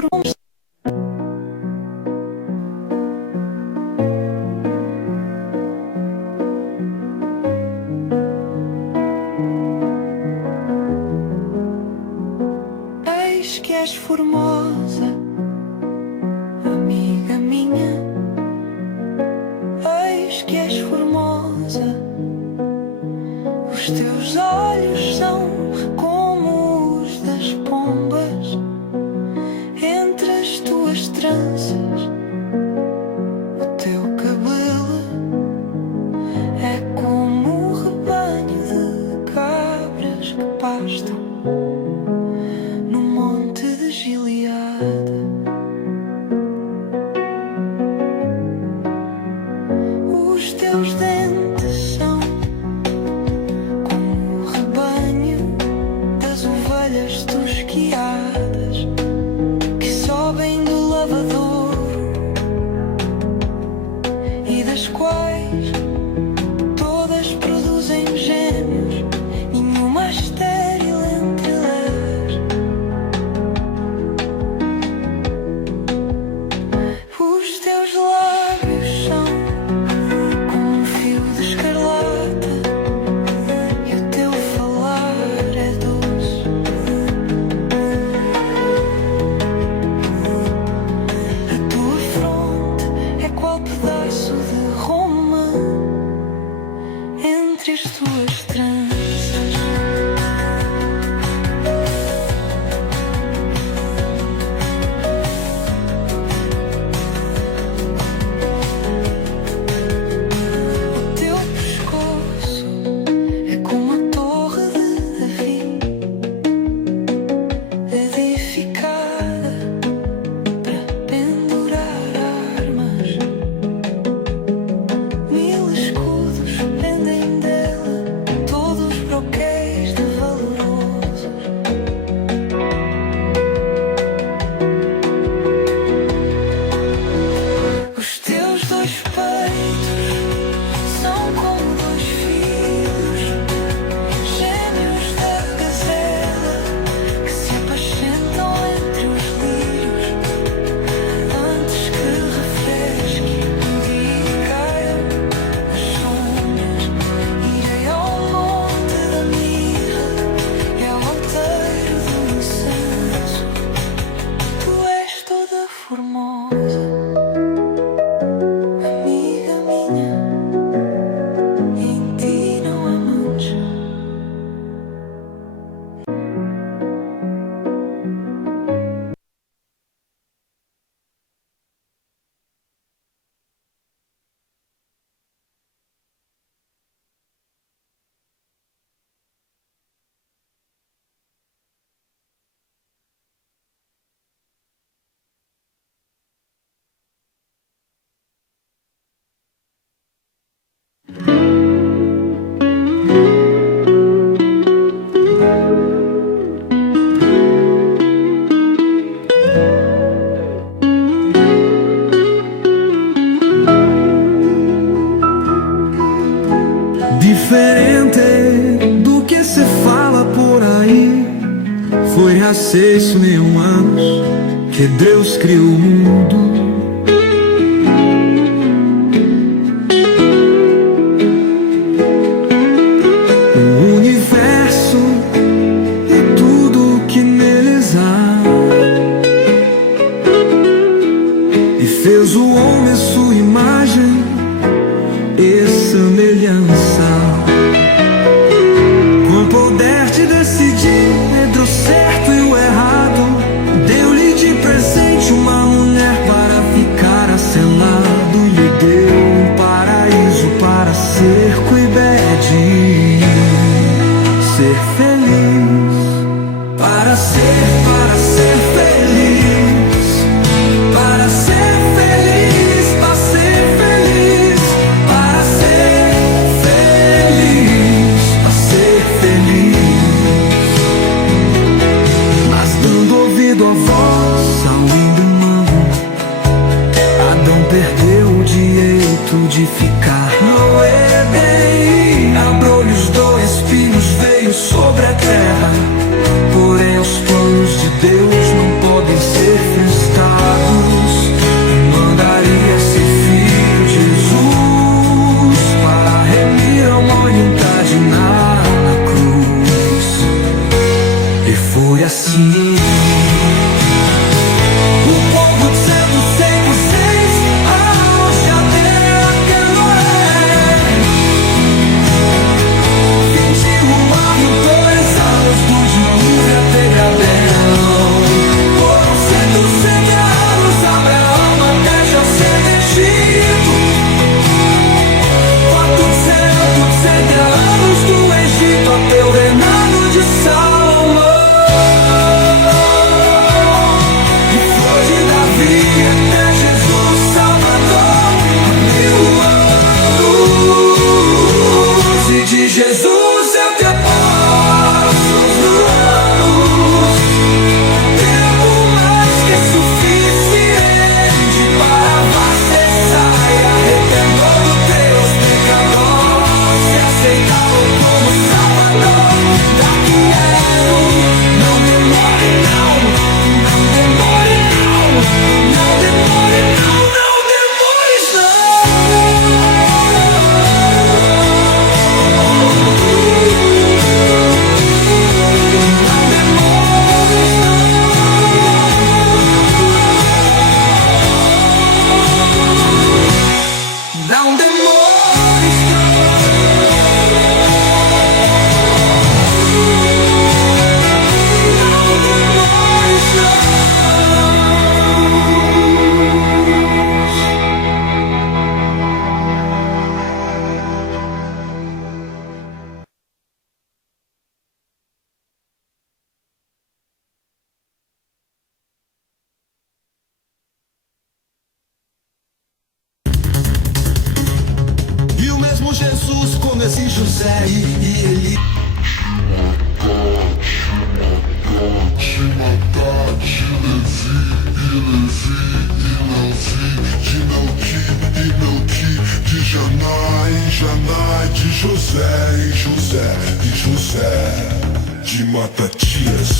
formosa. Eis que és formosa, amiga minha. Eis que és formosa. Os teus olhos são como os das pombas entre as tuas tranças. O teu cabelo é como um rebanho de cabras que pastam no monte de Gileade. Os teus dentes são como o rebanho das ovelhas tosquiadas que sobem do lavadouro e das quais todas produzem gêmeos, nenhuma é estéril entre elas. Os teus lábios são como um fio de escarlata e o teu falar é doce. A tua fronte é qual pedaço de Roma entre as tuas tranças. O teu pescoço é como a torre de Davi, edificada para pendurar armas. 1000 escudos pendem dela, todos broquéis de valorosos. Os teus dois peitos são como dois filhos, gêmeos da gazela que se apacentam entre os lírios. Antes que refresque o dia e caiam as sombras, irei ao monte da mirra e ao alteiro do incenso. Tu és toda formosa, amiga minha, em ti não há mancha. Diferente do que se fala por aí, foi há 6.000 anos que Deus criou o mundo. O universo e tudo que neles há, e fez o homem sua imagem e semelhança, com poder de decidir entre o certo e o errado. Deu-lhe de presente uma mulher para ficar a seu lado, lhe deu um paraíso para ser cuidado, ser feliz, para ser feliz, para ser feliz, para ser feliz, para ser feliz, para ser feliz. Mas dando ouvido à voz ao lindo humano, Adão perdeu o direito de ficar no Éden. Abriu-lhe os 2 espinhos, veio sobre a terra. Porém os planos de Deus não podem ser José e Eli. De matar, de Levi, de Melqui, de Janá, em Janá, de José, em José, e José, de Matatias,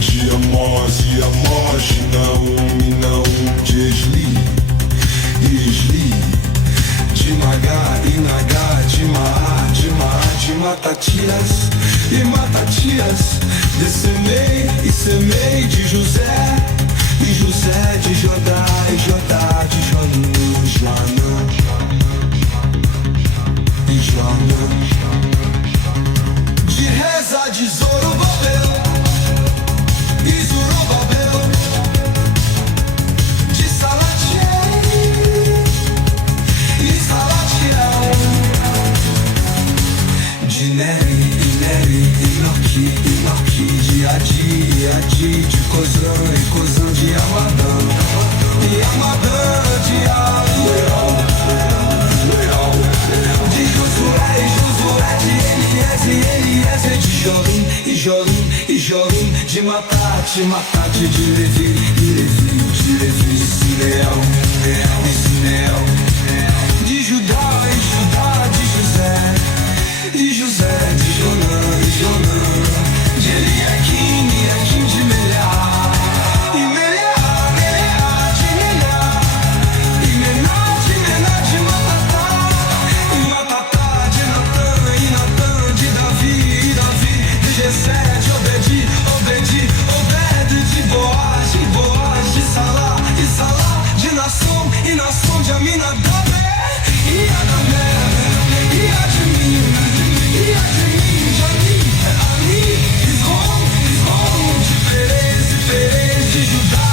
de Amós e Amós, de Naum e Naum, de Esli, e Esli, de Nagá e Nagá, de Maá, de Matatias e Matatias, de Semei e Semei, de José e José, de Jodá e Jodá, de Joanã e Joanã, de Reza, de Zorobabel e Zorobabel, de Salatiel e Salatiel, de Neri e Neri, e Norqui, de Adi, de Cozã e Cozã, de Amadã e Amadã, de Leal, de Josué e Josué, de Eliezer, de Jorim e Jorim, de Matate, de Levi e Levi, de Sineel e Sineel, de Judá e Judá, de José e José, de Jonã e Jonã, de Eliakim e Eliakim, de Meleá e Meleá, de Mená e Mená, de Matatá e Matatá, de Natã e Natã, de Davi e Davi, de Jessé, de Obed, de Boaz e Boaz, de Salá e Salá, de Nação e Nação, de Aminadab e Adabé e Admir e Admir, de Ani, Isrom, de Perez, de Judá,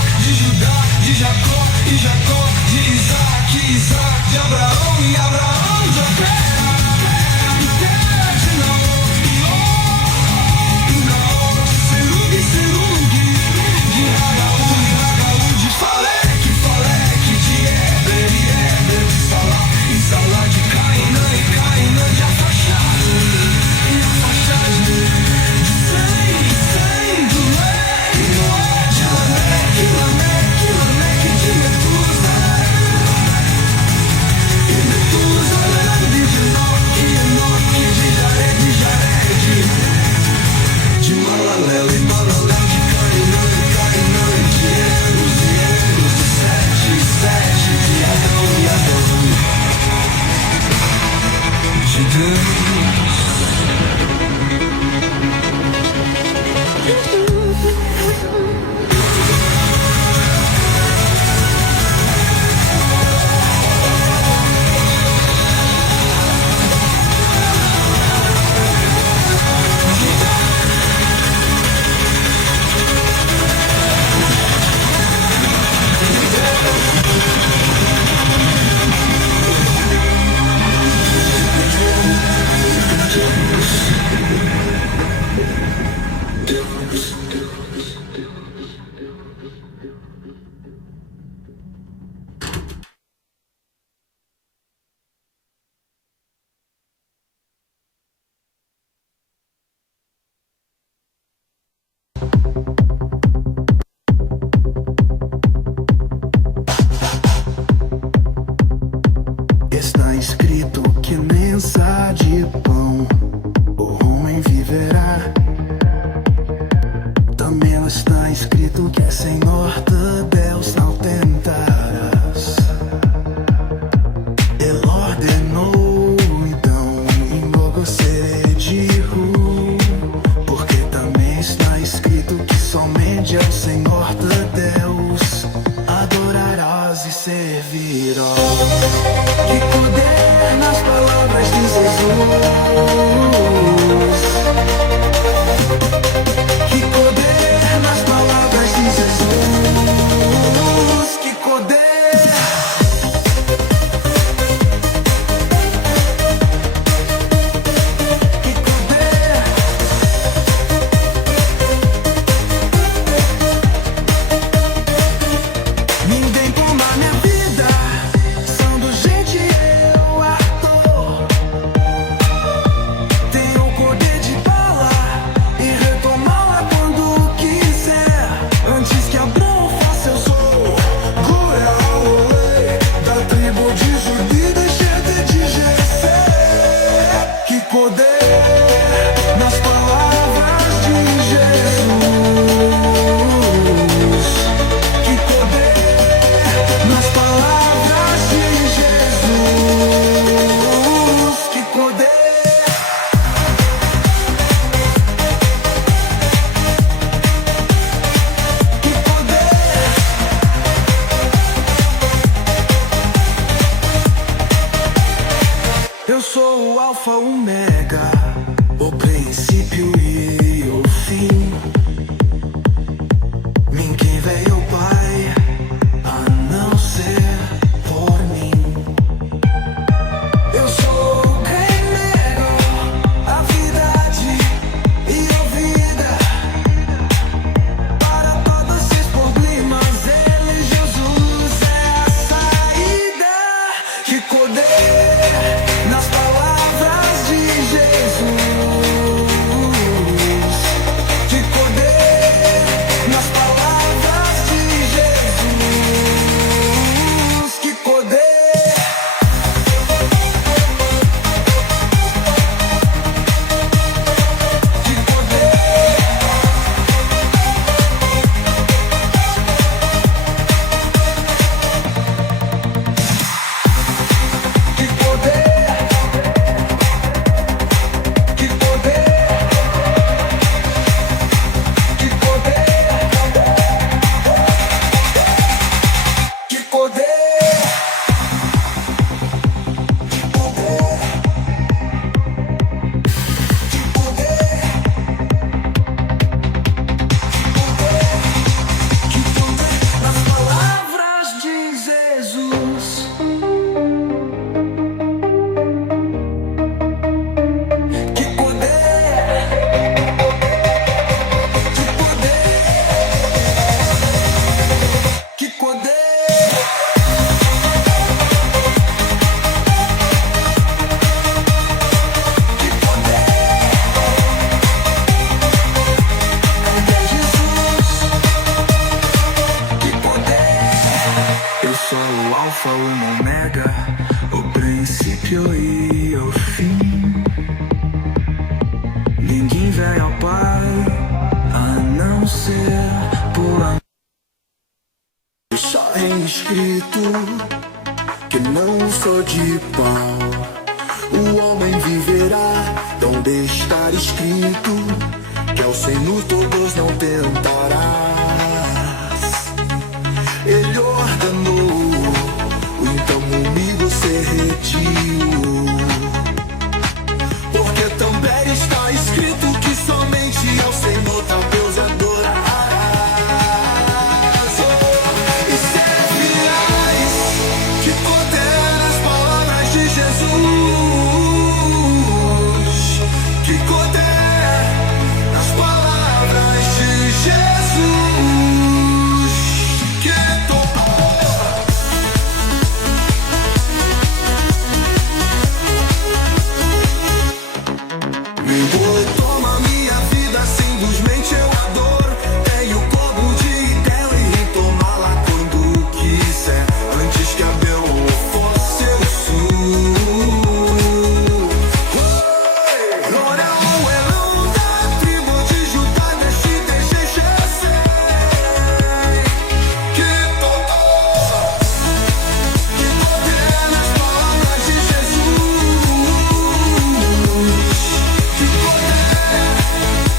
de Jacó e Jacó, de Isaac, de Abraão e Abraão, de Tera e Tera, de Naor, de Serug, de Ragaú, de Faleque, de Eber e Eber, de Salá e Salá, de Cainã e Cainã, de Afaxad e Afaxad, de Sem, do Lé e Noé, de Lameque, de Metusalém e Metusalém, de Enoque, de Jared, de Malalel e Malalel, de Cainã, de Enos e Enos, de Sete, de Adão e Adão, de Deus. Está escrito que nem só de pão o homem viverá. Também está escrito que é Senhor de Deus não tentarás. Ele ordenou, então, e logo serei digo, porque também está escrito que somente ao Senhor de Deus adorarás e servirás. Que poder nas palavras de Jesus. Que poder nas palavras de Jesus. Que poder. Que poder. escrito que não sou de pau, o homem viverá. Donde estar escrito que ao Senhor todos não tentarás. Ele ordenou, então comigo se rediu, porque também está escrito que somente ao Senhor teu Deus adorarás. E servirás de poder nas palavras de Jesus, que poder nas palavras de Jesus, que toma minha vida, simplesmente eu adoro. Tenho como de ideia e retomá-la quando quiser, antes que Abel fosse eu sou. Glória ao Elão da tribo de Judá, deste TGGC, que poder nas palavras de Jesus, que poder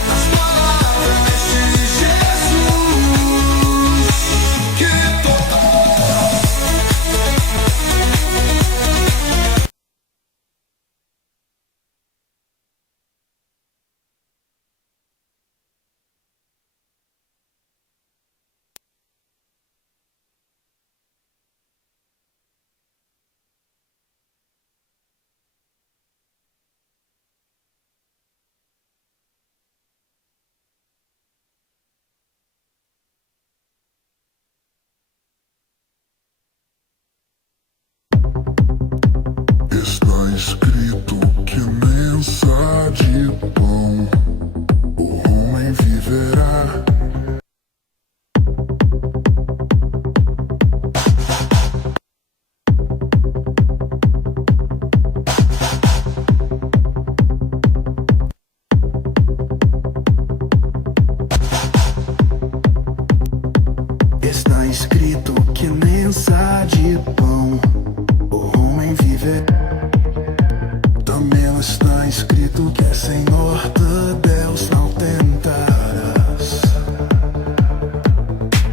nas palavras de Jesus, que está escrito que nem só de pão o homem viverá. Está escrito que nem só de pão o homem vive. Também está escrito que é Senhor de Deus não tentarás.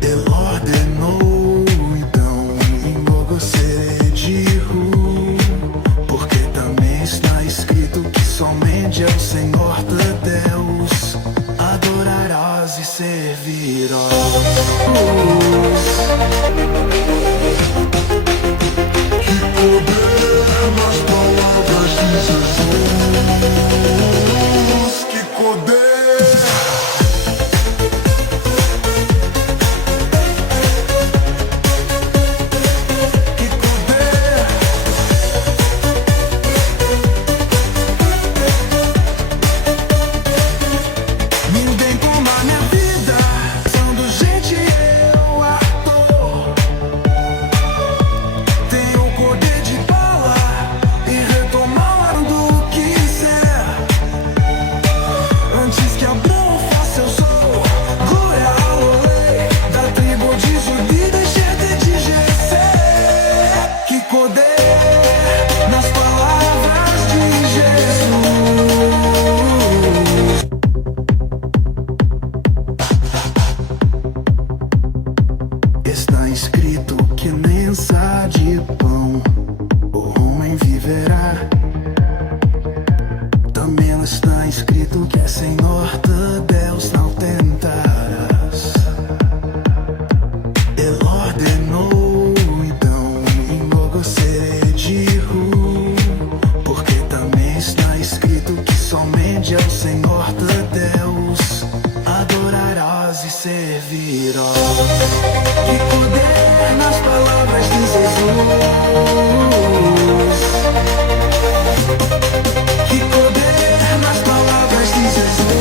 Ele ordenou, então enlouquecerei de ru, porque também está escrito que somente ao Senhor de Deus adorarás e servirás. Que poder nas palavras de Jesus, que poder. Que poder. Ninguém como a minha vida, sendo gente eu ator. Tenho o poder de falar e retomar quando quiser, antes que Abraão fosse eu sou. Glória ao rei da tribo de Judá, deixa de Jessé. Que poder nas palavras de Jesus. Está escrito que nem só de pão o homem viverá. Também está escrito que é Senhor de Deus não tentarás. Ele ordenou, então enlouquecerei de ru, porque também está escrito que somente ao Senhor de Deus adorarás e servirás. Que poder nas palavras de Jesus. Que poder nas palavras de Jesus.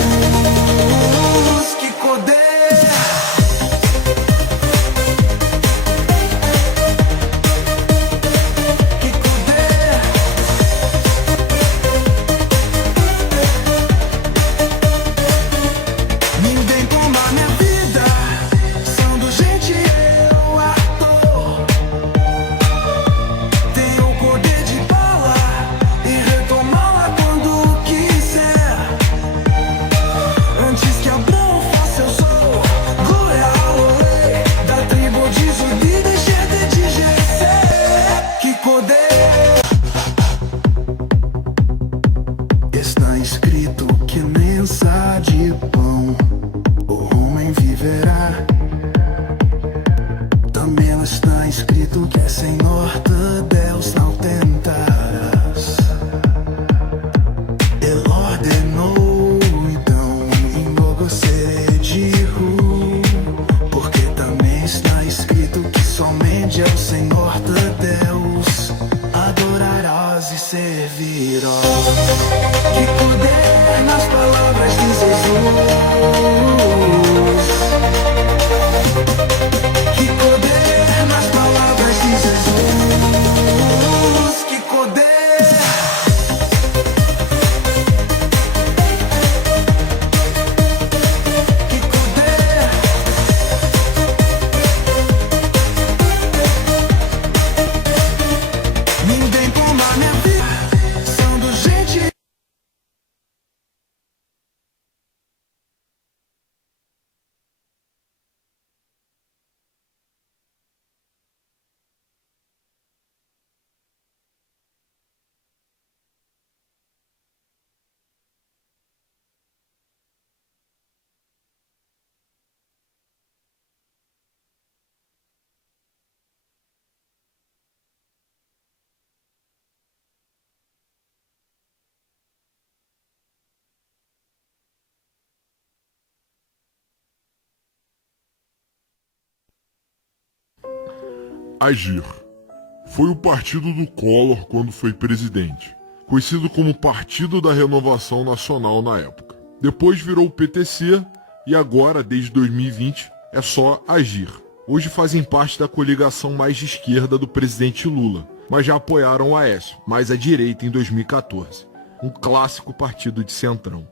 Que poder. Que poder. Ninguém toma minha vida, sendo gente eu ator. Senhor de Deus, adorarás e servirás. Que poder nas palavras de Jesus. Que poder nas palavras de Jesus. Que poder. Agir. Foi o partido do Collor quando foi presidente, conhecido como Partido da Renovação Nacional na época. Depois virou o PTC e agora, desde 2020, é só Agir. Hoje fazem parte da coligação mais de esquerda do presidente Lula, mas já apoiaram o Aécio, mais à direita em 2014. Um clássico partido de centrão.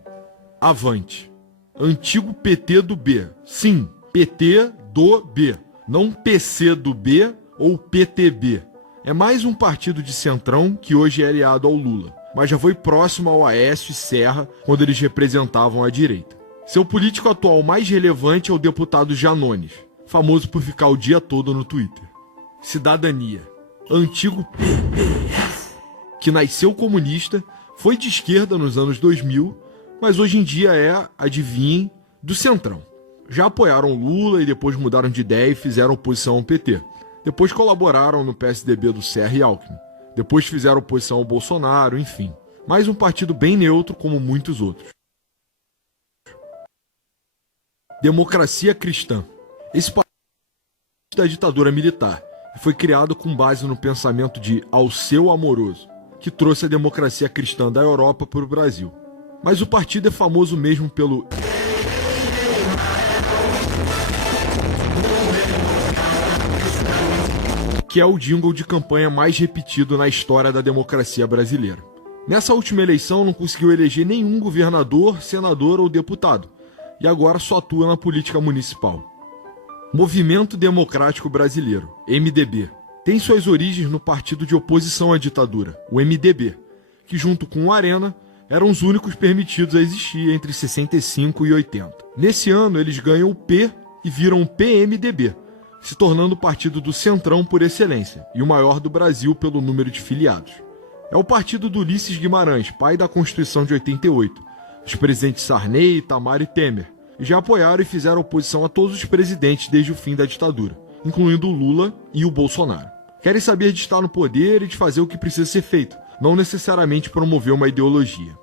Avante. Antigo PT do B. Sim, PT do B. Não PC do B ou PTB. É mais um partido de centrão que hoje é aliado ao Lula, mas já foi próximo ao Aécio e Serra quando eles representavam a direita. Seu político atual mais relevante é o deputado Janones, famoso por ficar o dia todo no Twitter. Cidadania. Antigo PPS, que nasceu comunista, foi de esquerda nos anos 2000, mas hoje em dia é, adivinhem, do centrão. Já apoiaram Lula e depois mudaram de ideia e fizeram oposição ao PT. Depois colaboraram no PSDB do Serra e Alckmin. Depois fizeram oposição ao Bolsonaro, enfim. Mais um partido bem neutro, como muitos outros. Democracia Cristã. Esse partido é da ditadura militar e foi criado com base no pensamento de Alceu Amoroso, que trouxe a democracia cristã da Europa para o Brasil. Mas o partido é famoso mesmo pelo que é o jingle de campanha mais repetido na história da democracia brasileira. Nessa última eleição não conseguiu eleger nenhum governador, senador ou deputado, e agora só atua na política municipal. Movimento Democrático Brasileiro, MDB, tem suas origens no partido de oposição à ditadura, o MDB, que junto com o Arena eram os únicos permitidos a existir entre 65 e 80. Nesse ano eles ganham o P e viram o PMDB, se tornando o partido do Centrão por excelência e o maior do Brasil pelo número de filiados. É o partido do Ulisses Guimarães, pai da Constituição de 88, os presidentes Sarney, Itamar e Temer, e já apoiaram e fizeram oposição a todos os presidentes desde o fim da ditadura, incluindo o Lula e o Bolsonaro. Querem saber de estar no poder e de fazer o que precisa ser feito, não necessariamente promover uma ideologia.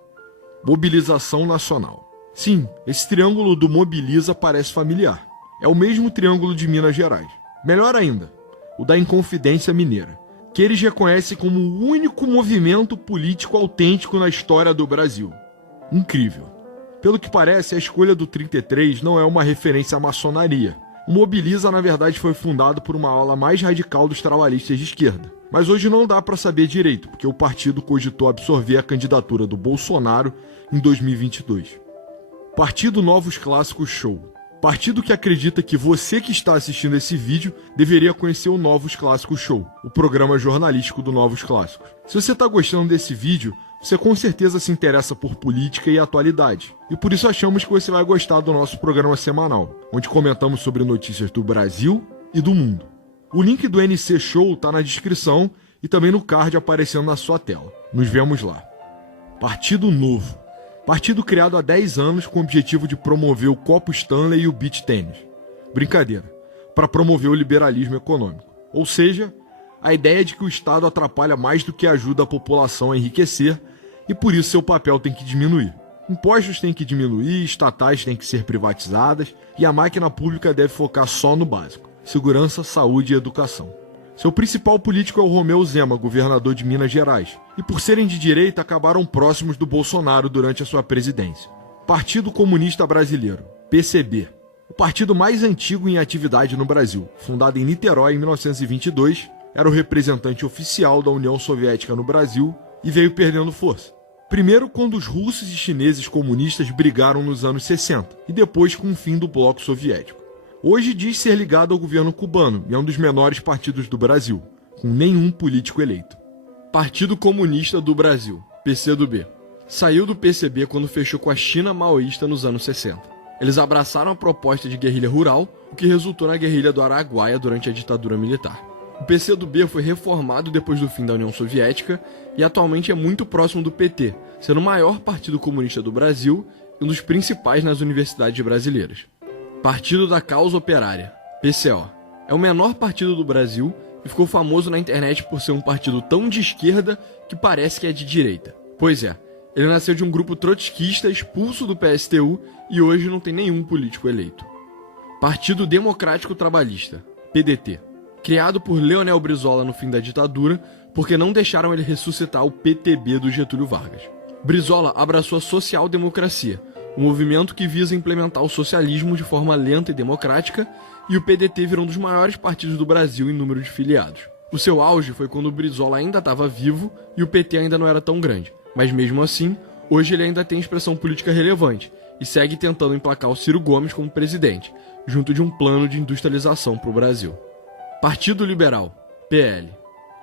Mobilização nacional. Sim, esse triângulo do Mobiliza parece familiar. É o mesmo triângulo de Minas Gerais. Melhor ainda, o da Inconfidência Mineira, que eles reconhecem como o único movimento político autêntico na história do Brasil. Incrível. Pelo que parece, a escolha do 33 não é uma referência à maçonaria. O Mobiliza, na verdade, foi fundado por uma ala mais radical dos trabalhistas de esquerda. Mas hoje não dá para saber direito, porque o partido cogitou absorver a candidatura do Bolsonaro em 2022. Partido Novos Clássicos Show. Partido que acredita que você que está assistindo esse vídeo deveria conhecer o Novos Clássicos Show, o programa jornalístico do Novos Clássicos. Se você está gostando desse vídeo, você com certeza se interessa por política e atualidade. E por isso achamos que você vai gostar do nosso programa semanal, onde comentamos sobre notícias do Brasil e do mundo. O link do NC Show está na descrição e também no card aparecendo na sua tela. Nos vemos lá. Partido Novo. Partido criado há 10 anos com o objetivo de promover o Copo Stanley e o beach tênis. Brincadeira, para promover o liberalismo econômico. Ou seja, a ideia de que o Estado atrapalha mais do que ajuda a população a enriquecer e por isso seu papel tem que diminuir. Impostos têm que diminuir, estatais têm que ser privatizadas e a máquina pública deve focar só no básico: segurança, saúde e educação. Seu principal político é o Romeu Zema, governador de Minas Gerais, e por serem de direita acabaram próximos do Bolsonaro durante a sua presidência. Partido Comunista Brasileiro, PCB. O partido mais antigo em atividade no Brasil, fundado em Niterói em 1922, era o representante oficial da União Soviética no Brasil e veio perdendo força. Primeiro quando os russos e chineses comunistas brigaram nos anos 60 e depois com o fim do bloco soviético. Hoje diz ser ligado ao governo cubano e é um dos menores partidos do Brasil, com nenhum político eleito. Partido Comunista do Brasil, PCdoB. Saiu do PCB quando fechou com a China maoísta nos anos 60. Eles abraçaram a proposta de guerrilha rural, o que resultou na guerrilha do Araguaia durante a ditadura militar. O PCdoB foi reformado depois do fim da União Soviética e atualmente é muito próximo do PT, sendo o maior partido comunista do Brasil e um dos principais nas universidades brasileiras. Partido da Causa Operária, PCO. É o menor partido do Brasil e ficou famoso na internet por ser um partido tão de esquerda que parece que é de direita. Pois é, ele nasceu de um grupo trotskista expulso do PSTU e hoje não tem nenhum político eleito. Partido Democrático Trabalhista, PDT. Criado por Leonel Brizola no fim da ditadura, porque não deixaram ele ressuscitar o PTB do Getúlio Vargas. Brizola abraçou a social-democracia, um movimento que visa implementar o socialismo de forma lenta e democrática, e o PDT virou um dos maiores partidos do Brasil em número de filiados. O seu auge foi quando o Brizola ainda estava vivo e o PT ainda não era tão grande, mas mesmo assim, hoje ele ainda tem expressão política relevante e segue tentando emplacar o Ciro Gomes como presidente, junto de um plano de industrialização para o Brasil. Partido Liberal, PL.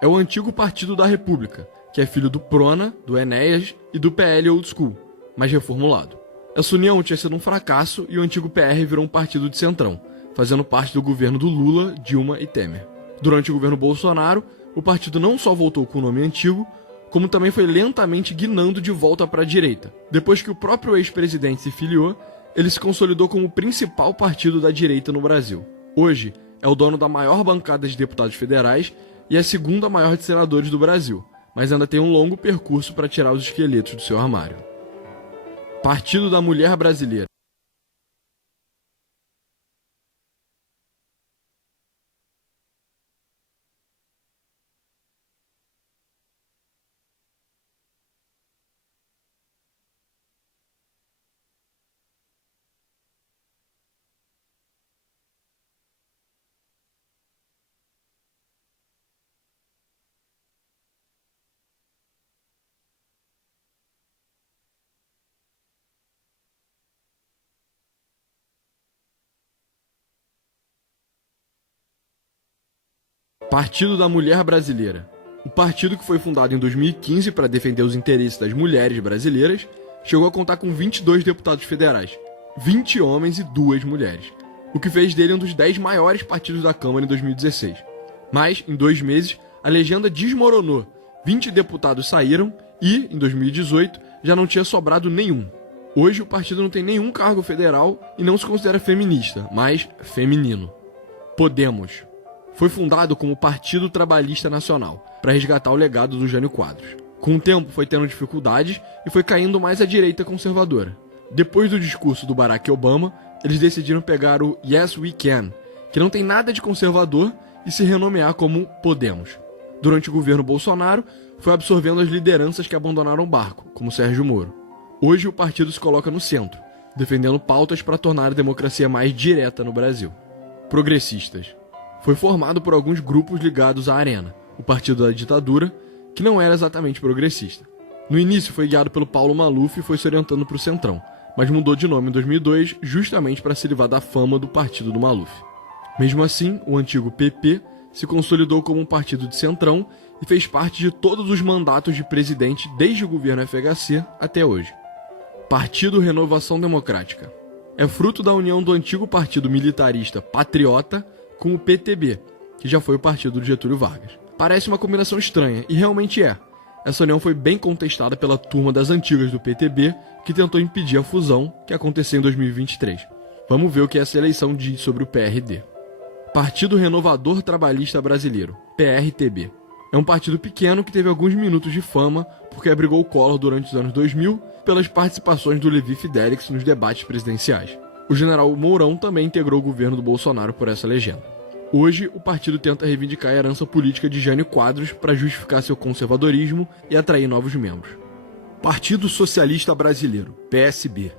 É o antigo Partido da República, que é filho do Prona, do Enéas e do PL Old School, mas reformulado. Essa união tinha sido um fracasso e o antigo PR virou um partido de centrão, fazendo parte do governo do Lula, Dilma e Temer. Durante o governo Bolsonaro, o partido não só voltou com o nome antigo, como também foi lentamente guinando de volta para a direita. Depois que o próprio ex-presidente se filiou, ele se consolidou como o principal partido da direita no Brasil. Hoje, é o dono da maior bancada de deputados federais e a segunda maior de senadores do Brasil, mas ainda tem um longo percurso para tirar os esqueletos do seu armário. Partido da Mulher Brasileira. Partido da Mulher Brasileira. O partido, que foi fundado em 2015 para defender os interesses das mulheres brasileiras, chegou a contar com 22 deputados federais, 20 homens e 2 mulheres, o que fez dele um dos 10 maiores partidos da Câmara em 2016. Mas, em 2 meses, a legenda desmoronou, 20 deputados saíram e, em 2018, já não tinha sobrado nenhum. Hoje o partido não tem nenhum cargo federal e não se considera feminista, mas feminino. Podemos. Foi fundado como Partido Trabalhista Nacional, para resgatar o legado do Jânio Quadros. Com o tempo foi tendo dificuldades e foi caindo mais à direita conservadora. Depois do discurso do Barack Obama, eles decidiram pegar o Yes We Can, que não tem nada de conservador, e se renomear como Podemos. Durante o governo Bolsonaro, foi absorvendo as lideranças que abandonaram o barco, como Sérgio Moro. Hoje o partido se coloca no centro, defendendo pautas para tornar a democracia mais direta no Brasil. Progressistas. Foi formado por alguns grupos ligados à Arena, o partido da ditadura, que não era exatamente progressista. No início foi guiado pelo Paulo Maluf e foi se orientando para o Centrão, mas mudou de nome em 2002 justamente para se livrar da fama do partido do Maluf. Mesmo assim, o antigo PP se consolidou como um partido de centrão e fez parte de todos os mandatos de presidente desde o governo FHC até hoje. Partido Renovação Democrática. É fruto da união do antigo partido militarista Patriota com o PTB, que já foi o partido do Getúlio Vargas. Parece uma combinação estranha, e realmente é. Essa união foi bem contestada pela turma das antigas do PTB, que tentou impedir a fusão, que aconteceu em 2023. Vamos ver o que essa eleição diz sobre o PRD. Partido Renovador Trabalhista Brasileiro, PRTB. É um partido pequeno que teve alguns minutos de fama porque abrigou o Collor durante os anos 2000 pelas participações do Levi Fidelix nos debates presidenciais. O general Mourão também integrou o governo do Bolsonaro por essa legenda. Hoje, o partido tenta reivindicar a herança política de Jânio Quadros para justificar seu conservadorismo e atrair novos membros. Partido Socialista Brasileiro, PSB.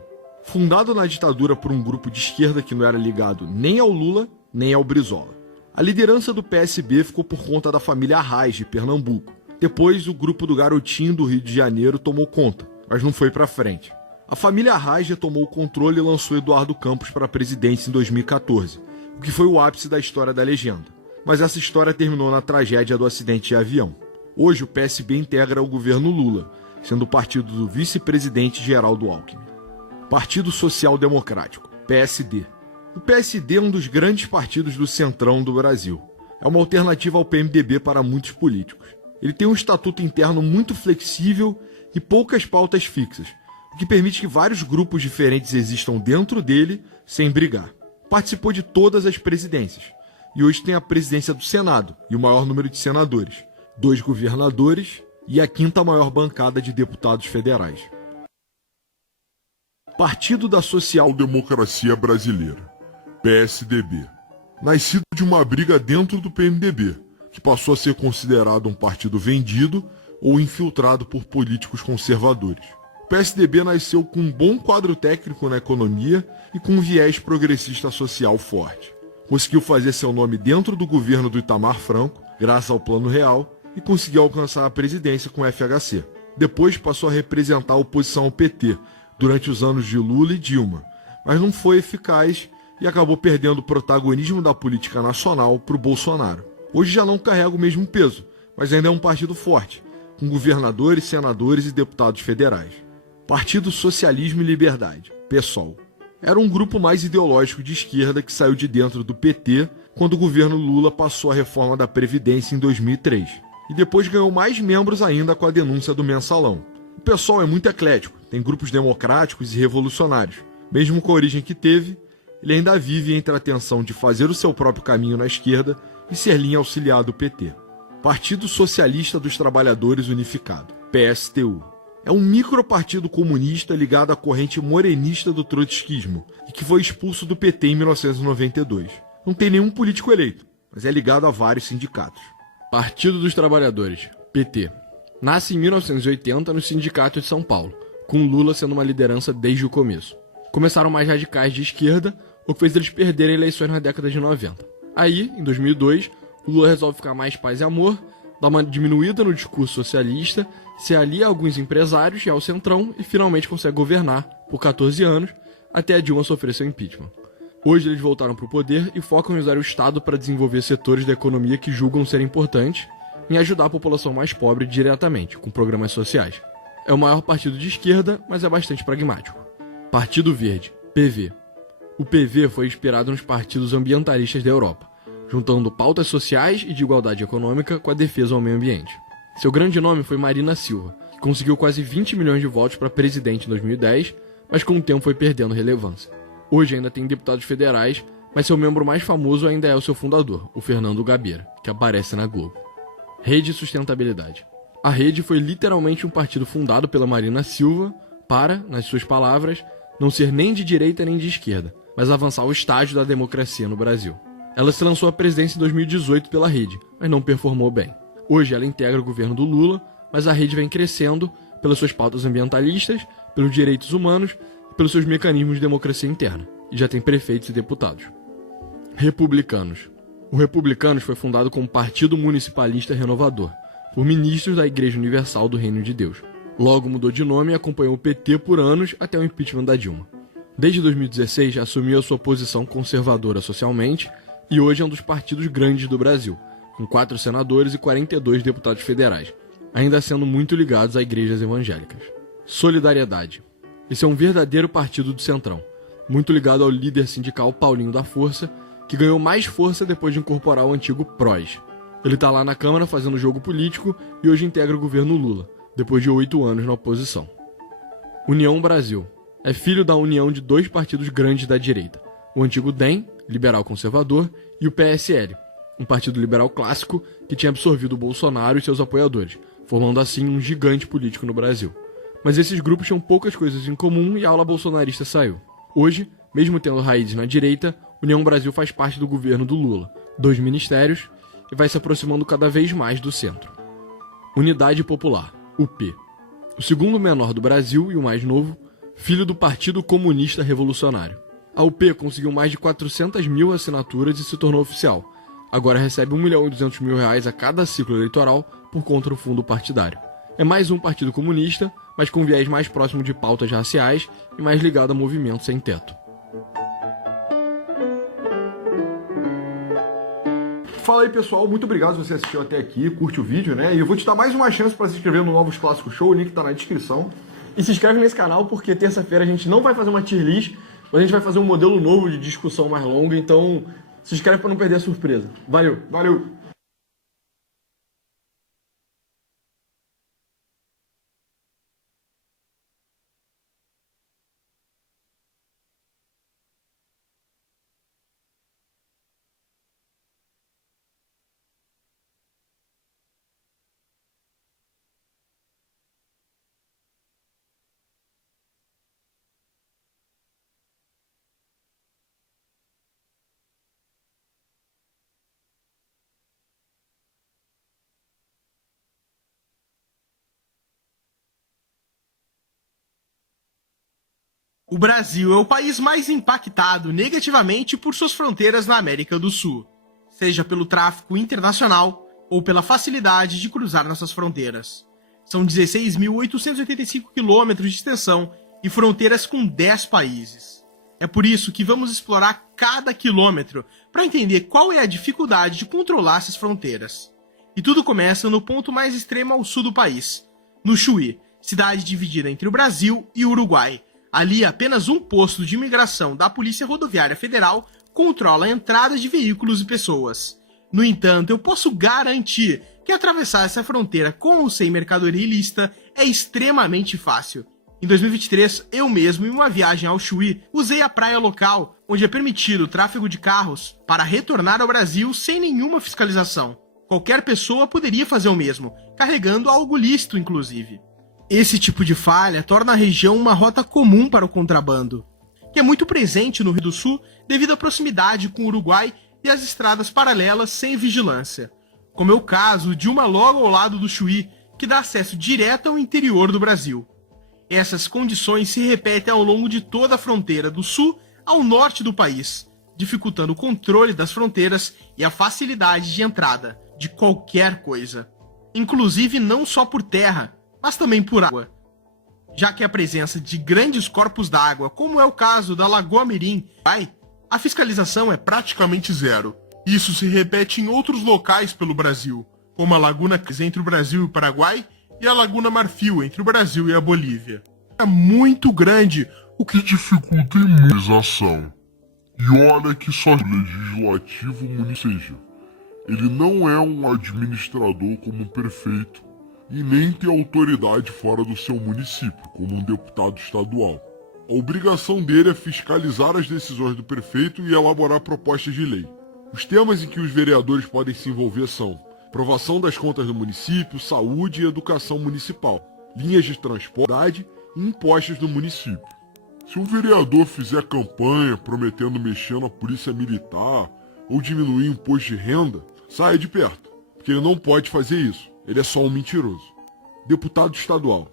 Fundado na ditadura por um grupo de esquerda que não era ligado nem ao Lula, nem ao Brizola. A liderança do PSB ficou por conta da família Arraes, de Pernambuco. Depois, o grupo do Garotinho do Rio de Janeiro tomou conta, mas não foi pra frente. A família Arraes retomou o controle e lançou Eduardo Campos para a presidência em 2014, o que foi o ápice da história da legenda. Mas essa história terminou na tragédia do acidente de avião. Hoje, o PSB integra o governo Lula, sendo o partido do vice-presidente Geraldo Alckmin. Partido Social Democrático, PSD. O PSD é um dos grandes partidos do centrão do Brasil. É uma alternativa ao PMDB para muitos políticos. Ele tem um estatuto interno muito flexível e poucas pautas fixas, o que permite que vários grupos diferentes existam dentro dele sem brigar. Participou de todas as presidências e hoje tem a presidência do Senado e o maior número de senadores, 2 governadores e a 5ª maior bancada de deputados federais. Partido da Social-Democracia Brasileira, PSDB. Nascido de uma briga dentro do PMDB, que passou a ser considerado um partido vendido ou infiltrado por políticos conservadores. O PSDB nasceu com um bom quadro técnico na economia e com um viés progressista social forte. Conseguiu fazer seu nome dentro do governo do Itamar Franco, graças ao Plano Real, e conseguiu alcançar a presidência com o FHC. Depois passou a representar a oposição ao PT, durante os anos de Lula e Dilma, mas não foi eficaz e acabou perdendo o protagonismo da política nacional para o Bolsonaro. Hoje já não carrega o mesmo peso, mas ainda é um partido forte, com governadores, senadores e deputados federais. Partido Socialismo e Liberdade, PSOL. Era um grupo mais ideológico de esquerda que saiu de dentro do PT quando o governo Lula passou a reforma da Previdência em 2003. E depois ganhou mais membros ainda com a denúncia do Mensalão. O PSOL é muito eclético, tem grupos democráticos e revolucionários. Mesmo com a origem que teve, ele ainda vive entre a tensão de fazer o seu próprio caminho na esquerda e ser linha auxiliar do PT. Partido Socialista dos Trabalhadores Unificado, PSTU. É um micropartido comunista ligado à corrente morenista do trotskismo e que foi expulso do PT em 1992. Não tem nenhum político eleito, mas é ligado a vários sindicatos. Partido dos Trabalhadores, PT. Nasce em 1980 no Sindicato de São Paulo, com Lula sendo uma liderança desde o começo. Começaram mais radicais de esquerda, o que fez eles perderem eleições na década de 90. Aí, em 2002, o Lula resolve ficar mais paz e amor, dá uma diminuída no discurso socialista, se alia a alguns empresários e ao centrão e finalmente consegue governar por 14 anos, até a Dilma sofrer seu impeachment. Hoje eles voltaram para o poder e focam em usar o Estado para desenvolver setores da economia que julgam ser importantes, em ajudar a população mais pobre diretamente, com programas sociais. É o maior partido de esquerda, mas é bastante pragmático. Partido Verde, PV. O PV foi inspirado nos partidos ambientalistas da Europa, juntando pautas sociais e de igualdade econômica com a defesa ao meio ambiente. Seu grande nome foi Marina Silva, que conseguiu quase 20 milhões de votos para presidente em 2010, mas com o tempo foi perdendo relevância. Hoje ainda tem deputados federais, mas seu membro mais famoso ainda é o seu fundador, o Fernando Gabeira, que aparece na Globo. Rede e Sustentabilidade. A Rede foi literalmente um partido fundado pela Marina Silva para, nas suas palavras, não ser nem de direita nem de esquerda, mas avançar o estágio da democracia no Brasil. Ela se lançou à presidência em 2018 pela Rede, mas não performou bem. Hoje ela integra o governo do Lula, mas a Rede vem crescendo pelas suas pautas ambientalistas, pelos direitos humanos e pelos seus mecanismos de democracia interna, e já tem prefeitos e deputados. Republicanos. O Republicanos foi fundado como Partido Municipalista Renovador, por ministros da Igreja Universal do Reino de Deus. Logo mudou de nome e acompanhou o PT por anos até o impeachment da Dilma. Desde 2016 assumiu a sua posição conservadora socialmente e hoje é um dos partidos grandes do Brasil, com 4 senadores e 42 deputados federais, ainda sendo muito ligados a igrejas evangélicas. Solidariedade. Esse é um verdadeiro partido do Centrão, muito ligado ao líder sindical Paulinho da Força, que ganhou mais força depois de incorporar o antigo PROS. Ele tá lá na Câmara fazendo jogo político e hoje integra o governo Lula, depois de 8 anos na oposição. União Brasil. É filho da união de 2 partidos grandes da direita, o antigo DEM, liberal conservador, e o PSL, um partido liberal clássico que tinha absorvido o Bolsonaro e seus apoiadores, formando assim um gigante político no Brasil. Mas esses grupos tinham poucas coisas em comum e a ala bolsonarista saiu. Hoje, mesmo tendo raízes na direita, União Brasil faz parte do governo do Lula, 2 ministérios e vai se aproximando cada vez mais do centro. Unidade Popular, UP. O segundo menor do Brasil e o mais novo, filho do Partido Comunista Revolucionário. A UP conseguiu mais de 400 mil assinaturas e se tornou oficial. Agora recebe R$1.200.000 a cada ciclo eleitoral por conta do fundo partidário. É mais um partido comunista, mas com viés mais próximo de pautas raciais e mais ligado a movimentos sem teto. Fala aí, pessoal, muito obrigado se você assistiu até aqui, curte o vídeo, né? E eu vou te dar mais uma chance para se inscrever no Novos Clássicos Show, o link tá na descrição. E se inscreve nesse canal porque terça-feira a gente não vai fazer uma tier list, mas a gente vai fazer um modelo novo de discussão mais longa, então se inscreve para não perder a surpresa. Valeu! Valeu! O Brasil é o país mais impactado negativamente por suas fronteiras na América do Sul, seja pelo tráfico internacional ou pela facilidade de cruzar nossas fronteiras. São 16.885 quilômetros de extensão e fronteiras com 10 países. É por isso que vamos explorar cada quilômetro para entender qual é a dificuldade de controlar essas fronteiras. E tudo começa no ponto mais extremo ao sul do país, no Chuí, cidade dividida entre o Brasil e o Uruguai. Ali, apenas um posto de imigração da Polícia Rodoviária Federal controla a entrada de veículos e pessoas. No entanto, eu posso garantir que atravessar essa fronteira com ou sem mercadoria ilícita é extremamente fácil. Em 2023, eu mesmo, em uma viagem ao Chuí, usei a praia local, onde é permitido o tráfego de carros, para retornar ao Brasil sem nenhuma fiscalização. Qualquer pessoa poderia fazer o mesmo, carregando algo lícito, inclusive. Esse tipo de falha torna a região uma rota comum para o contrabando, que é muito presente no Rio do Sul devido à proximidade com o Uruguai e as estradas paralelas sem vigilância, como é o caso de uma logo ao lado do Chuí, que dá acesso direto ao interior do Brasil. Essas condições se repetem ao longo de toda a fronteira do sul ao norte do país, dificultando o controle das fronteiras e a facilidade de entrada de qualquer coisa, inclusive não só por terra, mas também por água, já que a presença de grandes corpos d'água, como é o caso da Lagoa Mirim, a fiscalização é praticamente zero. Isso se repete em outros locais pelo Brasil, como a Laguna entre o Brasil e o Paraguai e a Laguna Marfil entre o Brasil e a Bolívia. É muito grande, o que dificulta a imunização. E olha que só legislativo municipal. Ele não é um administrador como um prefeito, e nem ter autoridade fora do seu município, como um deputado estadual. A obrigação dele é fiscalizar as decisões do prefeito e elaborar propostas de lei. Os temas em que os vereadores podem se envolver são aprovação das contas do município, saúde e educação municipal, linhas de transporte e impostos do município. Se um vereador fizer campanha prometendo mexer na polícia militar ou diminuir o imposto de renda, saia de perto, porque ele não pode fazer isso. Ele é só um mentiroso. Deputado estadual.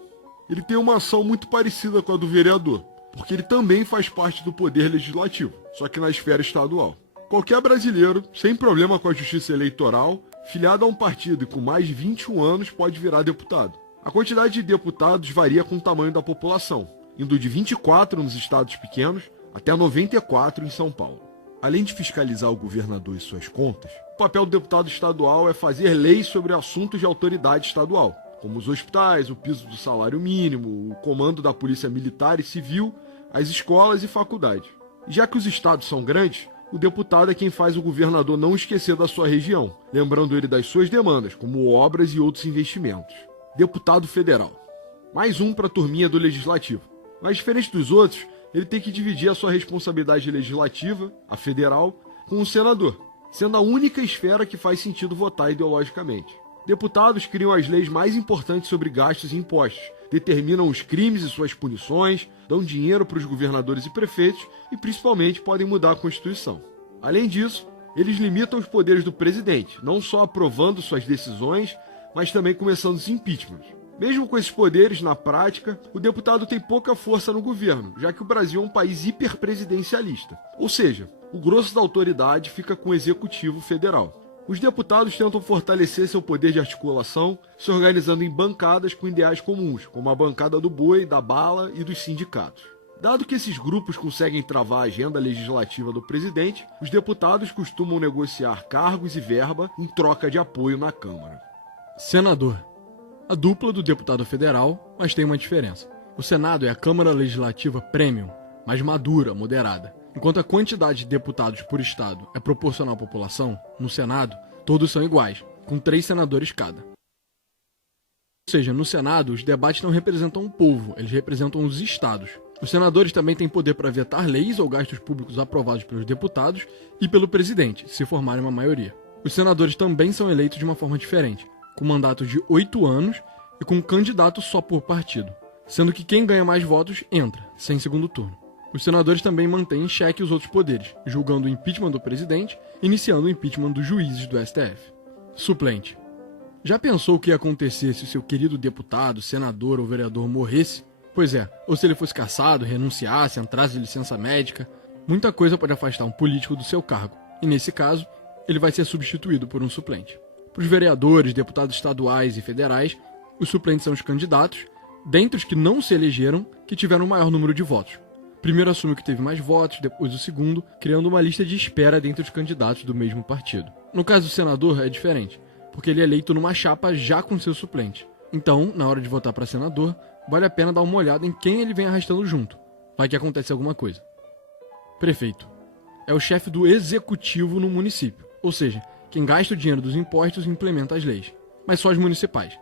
Ele tem uma ação muito parecida com a do vereador, porque ele também faz parte do poder legislativo, só que na esfera estadual. Qualquer brasileiro, sem problema com a justiça eleitoral, filiado a um partido e com mais de 21 anos, pode virar deputado. A quantidade de deputados varia com o tamanho da população, indo de 24 nos estados pequenos até 94 em São Paulo. Além de fiscalizar o governador e suas contas, o papel do deputado estadual é fazer leis sobre assuntos de autoridade estadual, como os hospitais, o piso do salário mínimo, o comando da polícia militar e civil, as escolas e faculdades. E já que os estados são grandes, o deputado é quem faz o governador não esquecer da sua região, lembrando ele das suas demandas, como obras e outros investimentos. Deputado federal. Mais um para a turminha do legislativo. Mas diferente dos outros, ele tem que dividir a sua responsabilidade legislativa, a federal, com o senador, sendo a única esfera que faz sentido votar ideologicamente. Deputados criam as leis mais importantes sobre gastos e impostos, determinam os crimes e suas punições, dão dinheiro para os governadores e prefeitos e principalmente podem mudar a Constituição. Além disso, eles limitam os poderes do presidente, não só aprovando suas decisões, mas também começando os impeachments. Mesmo com esses poderes, na prática, o deputado tem pouca força no governo, já que o Brasil é um país hiperpresidencialista. Ou seja, o grosso da autoridade fica com o executivo federal. Os deputados tentam fortalecer seu poder de articulação, se organizando em bancadas com ideais comuns, como a bancada do boi, da bala e dos sindicatos. Dado que esses grupos conseguem travar a agenda legislativa do presidente, os deputados costumam negociar cargos e verba em troca de apoio na Câmara. Senador. A dupla do deputado federal, mas tem uma diferença. O Senado é a Câmara Legislativa Premium, mais madura, moderada. Enquanto a quantidade de deputados por estado é proporcional à população, no Senado, todos são iguais, com 3 senadores cada. Ou seja, no Senado, os debates não representam o povo, eles representam os estados. Os senadores também têm poder para vetar leis ou gastos públicos aprovados pelos deputados e pelo presidente, se formarem uma maioria. Os senadores também são eleitos de uma forma diferente, com mandatos de 8 anos e com um candidato só por partido, sendo que quem ganha mais votos entra, sem segundo turno. Os senadores também mantêm em xeque os outros poderes, julgando o impeachment do presidente e iniciando o impeachment dos juízes do STF. Suplente. Já pensou o que ia acontecer se o seu querido deputado, senador ou vereador morresse? Pois é, ou se ele fosse cassado, renunciasse, entrasse de licença médica. Muita coisa pode afastar um político do seu cargo, e nesse caso, ele vai ser substituído por um suplente. Para os vereadores, deputados estaduais e federais, os suplentes são os candidatos, dentre os que não se elegeram, que tiveram o maior número de votos. Primeiro assume o que teve mais votos, depois o segundo, criando uma lista de espera dentre os candidatos do mesmo partido. No caso do senador é diferente, porque ele é eleito numa chapa já com seu suplente. Então, na hora de votar para senador, vale a pena dar uma olhada em quem ele vem arrastando junto. Vai que acontece alguma coisa. Prefeito. É o chefe do executivo no município, ou seja, quem gasta o dinheiro dos impostos e implementa as leis, mas só as municipais.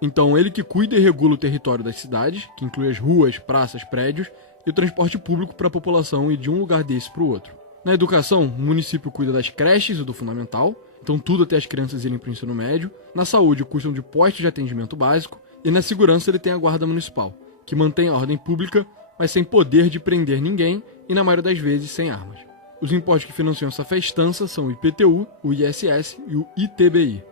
Então, ele que cuida e regula o território das cidades, que inclui as ruas, praças, prédios, e o transporte público para a população ir de um lugar desse para o outro. Na educação, o município cuida das creches e do fundamental, então tudo até as crianças irem para o ensino médio. Na saúde, cuidam de postos de atendimento básico. E na segurança, ele tem a guarda municipal, que mantém a ordem pública, mas sem poder de prender ninguém e, na maioria das vezes, sem armas. Os impostos que financiam essa festança são o IPTU, o ISS e o ITBI.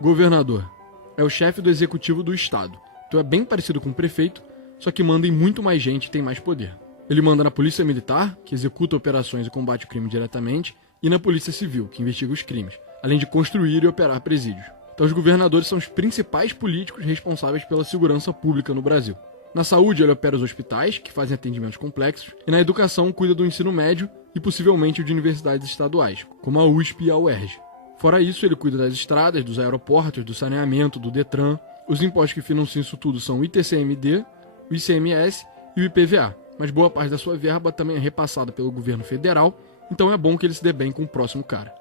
Governador. É o chefe do executivo do estado, então é bem parecido com o prefeito, só que manda em muito mais gente e tem mais poder. Ele manda na Polícia Militar, que executa operações e combate o crime diretamente, e na Polícia Civil, que investiga os crimes, além de construir e operar presídios. Então os governadores são os principais políticos responsáveis pela segurança pública no Brasil. Na saúde, ele opera os hospitais, que fazem atendimentos complexos, e na educação cuida do ensino médio e possivelmente o de universidades estaduais, como a USP e a UERJ. Fora isso, ele cuida das estradas, dos aeroportos, do saneamento, do Detran. Os impostos que financiam isso tudo são o ITCMD, o ICMS e o IPVA, mas boa parte da sua verba também é repassada pelo governo federal, então é bom que ele se dê bem com o próximo cara.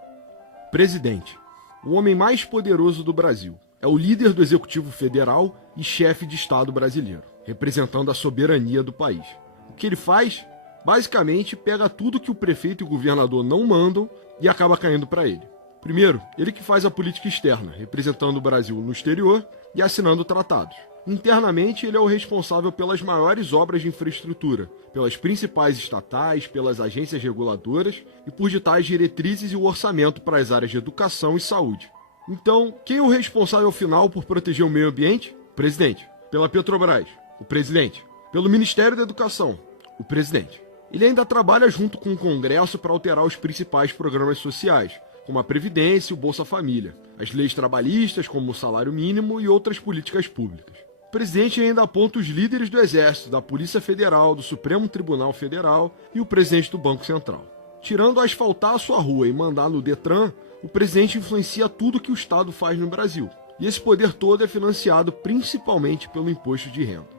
Presidente. O homem mais poderoso do Brasil. É o líder do Executivo Federal e chefe de Estado brasileiro, representando a soberania do país. O que ele faz? Basicamente, pega tudo que o prefeito e o governador não mandam e acaba caindo para ele. Primeiro, ele que faz a política externa, representando o Brasil no exterior e assinando tratados. Internamente, ele é o responsável pelas maiores obras de infraestrutura, pelas principais estatais, pelas agências reguladoras e por ditar as diretrizes e o orçamento para as áreas de educação e saúde. Então, quem é o responsável final por proteger o meio ambiente? O presidente. Pela Petrobras? O presidente. Pelo Ministério da Educação? O presidente. Ele ainda trabalha junto com o Congresso para alterar os principais programas sociais, como a Previdência e o Bolsa Família, as leis trabalhistas, como o salário mínimo e outras políticas públicas. O presidente ainda aponta os líderes do Exército, da Polícia Federal, do Supremo Tribunal Federal e o presidente do Banco Central. Tirando asfaltar a sua rua e mandar no Detran, o presidente influencia tudo que o Estado faz no Brasil. E esse poder todo é financiado principalmente pelo imposto de renda.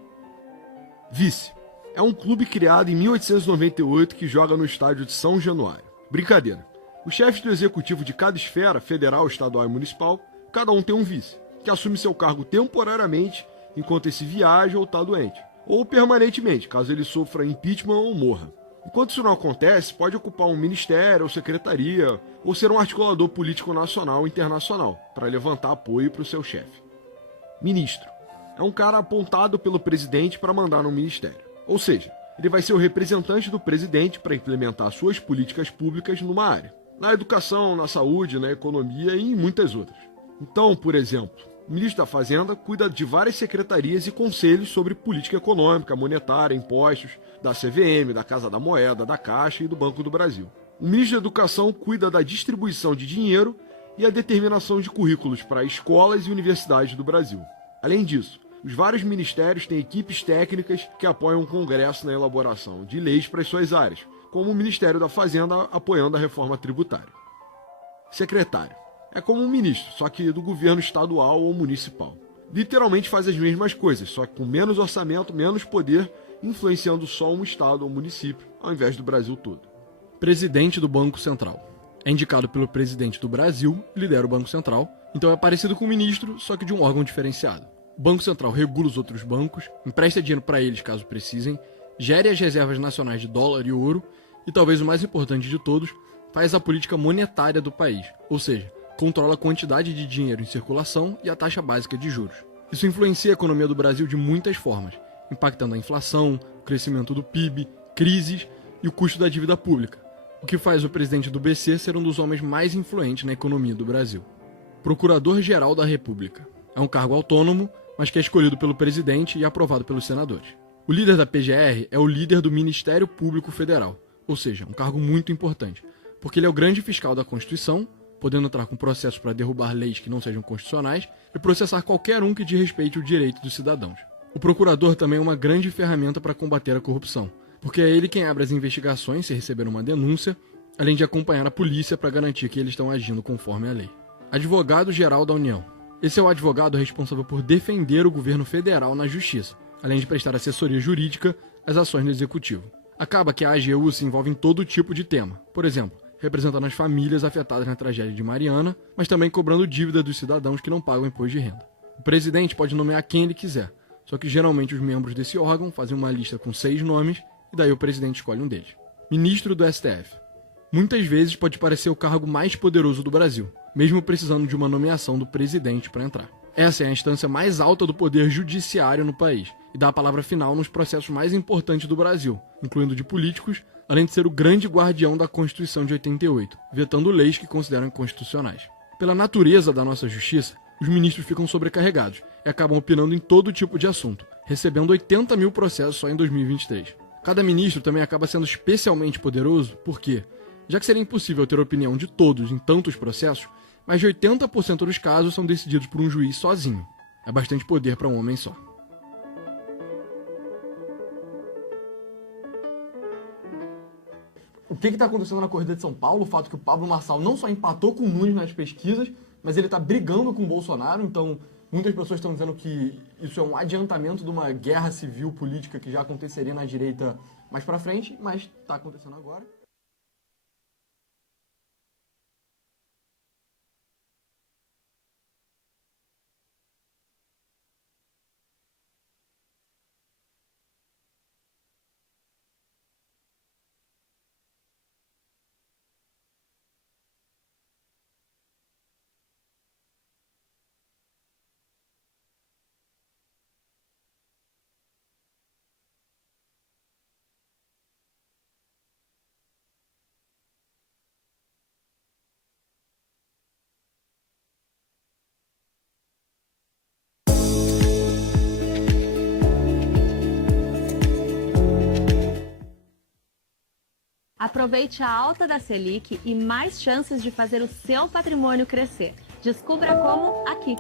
Vice. É um clube criado em 1898 que joga no estádio de São Januário. Brincadeira. Os chefes do executivo de cada esfera, federal, estadual e municipal, cada um tem um vice, que assume seu cargo temporariamente enquanto esse viaja ou está doente, ou permanentemente, caso ele sofra impeachment ou morra. Enquanto isso não acontece, pode ocupar um ministério ou secretaria, ou ser um articulador político nacional ou internacional, para levantar apoio para o seu chefe. Ministro. É um cara apontado pelo presidente para mandar no ministério. Ou seja, ele vai ser o representante do presidente para implementar suas políticas públicas numa área. na educação, na saúde, na economia e em muitas outras. Então, por exemplo, o ministro da Fazenda cuida de várias secretarias e conselhos sobre política econômica, monetária, impostos, da CVM, da Casa da Moeda, da Caixa e do Banco do Brasil. O ministro da Educação cuida da distribuição de dinheiro e a determinação de currículos para escolas e universidades do Brasil. Além disso, os vários ministérios têm equipes técnicas que apoiam o Congresso na elaboração de leis para as suas áreas, como o Ministério da Fazenda apoiando a reforma tributária. Secretário. É como um ministro, só que do governo estadual ou municipal. Literalmente faz as mesmas coisas, só que com menos orçamento, menos poder, influenciando só um estado ou município, ao invés do Brasil todo. Presidente do Banco Central. É indicado pelo presidente do Brasil e lidera o Banco Central, então é parecido com o ministro, só que de um órgão diferenciado. O Banco Central regula os outros bancos, empresta dinheiro para eles caso precisem, gere as reservas nacionais de dólar e ouro e, talvez o mais importante de todos, faz a política monetária do país, ou seja, controla a quantidade de dinheiro em circulação e a taxa básica de juros. Isso influencia a economia do Brasil de muitas formas, impactando a inflação, o crescimento do PIB, crises e o custo da dívida pública, o que faz o presidente do BC ser um dos homens mais influentes na economia do Brasil. Procurador-Geral da República. É um cargo autônomo, mas que é escolhido pelo presidente e aprovado pelos senadores. O líder da PGR é o líder do Ministério Público Federal, ou seja, um cargo muito importante, porque ele é o grande fiscal da Constituição, podendo entrar com processos para derrubar leis que não sejam constitucionais e processar qualquer um que desrespeite o direito dos cidadãos. O procurador também é uma grande ferramenta para combater a corrupção, porque é ele quem abre as investigações se receber uma denúncia, além de acompanhar a polícia para garantir que eles estão agindo conforme a lei. Advogado-Geral da União. Esse é o advogado responsável por defender o governo federal na justiça, além de prestar assessoria jurídica às ações do executivo. Acaba que a AGU se envolve em todo tipo de tema, por exemplo, representando as famílias afetadas na tragédia de Mariana, mas também cobrando dívida dos cidadãos que não pagam imposto de renda. O presidente pode nomear quem ele quiser, só que geralmente os membros desse órgão fazem uma lista com 6 nomes e daí o presidente escolhe um deles. Ministro do STF. Muitas vezes pode parecer o cargo mais poderoso do Brasil, mesmo precisando de uma nomeação do presidente para entrar. Essa é a instância mais alta do poder judiciário no país e dá a palavra final nos processos mais importantes do Brasil, incluindo de políticos, além de ser o grande guardião da Constituição de 88, vetando leis que consideram inconstitucionais. Pela natureza da nossa justiça, os ministros ficam sobrecarregados e acabam opinando em todo tipo de assunto, recebendo 80 mil processos só em 2023. Cada ministro também acaba sendo especialmente poderoso porque, já que seria impossível ter opinião de todos em tantos processos, mais de 80% dos casos são decididos por um juiz sozinho. É bastante poder para um homem só. O que está acontecendo na corrida de São Paulo? O fato que o Pablo Marçal não só empatou com o Nunes nas pesquisas, mas ele está brigando com o Bolsonaro, então muitas pessoas estão dizendo que isso é um adiantamento de uma guerra civil política que já aconteceria na direita mais para frente, mas está acontecendo agora. Aproveite a alta da Selic e mais chances de fazer o seu patrimônio crescer. Descubra como aqui.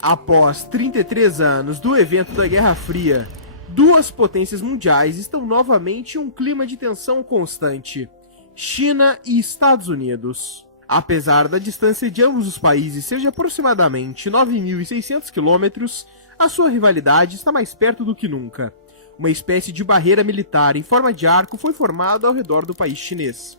Após 33 anos do evento da Guerra Fria, duas potências mundiais estão novamente em um clima de tensão constante: China e Estados Unidos. Apesar da distância de ambos os países ser de aproximadamente 9.600 quilômetros, a sua rivalidade está mais perto do que nunca. Uma espécie de barreira militar em forma de arco foi formada ao redor do país chinês.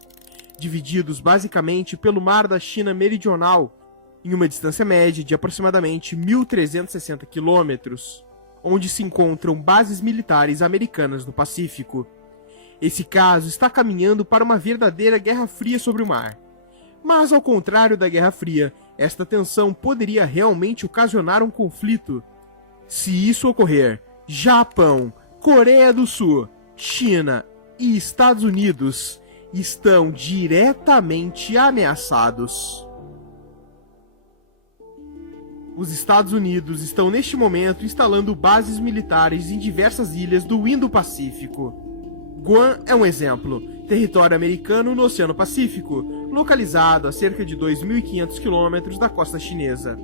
Divididos basicamente pelo Mar da China Meridional, em uma distância média de aproximadamente 1.360 quilômetros, onde se encontram bases militares americanas no Pacífico. Esse caso está caminhando para uma verdadeira Guerra Fria sobre o mar. Mas, ao contrário da Guerra Fria, esta tensão poderia realmente ocasionar um conflito. Se isso ocorrer, Japão, Coreia do Sul, China e Estados Unidos estão diretamente ameaçados. Os Estados Unidos estão neste momento instalando bases militares em diversas ilhas do Indo-Pacífico. Guam é um exemplo, território americano no Oceano Pacífico, localizado a cerca de 2.500 quilômetros da costa chinesa,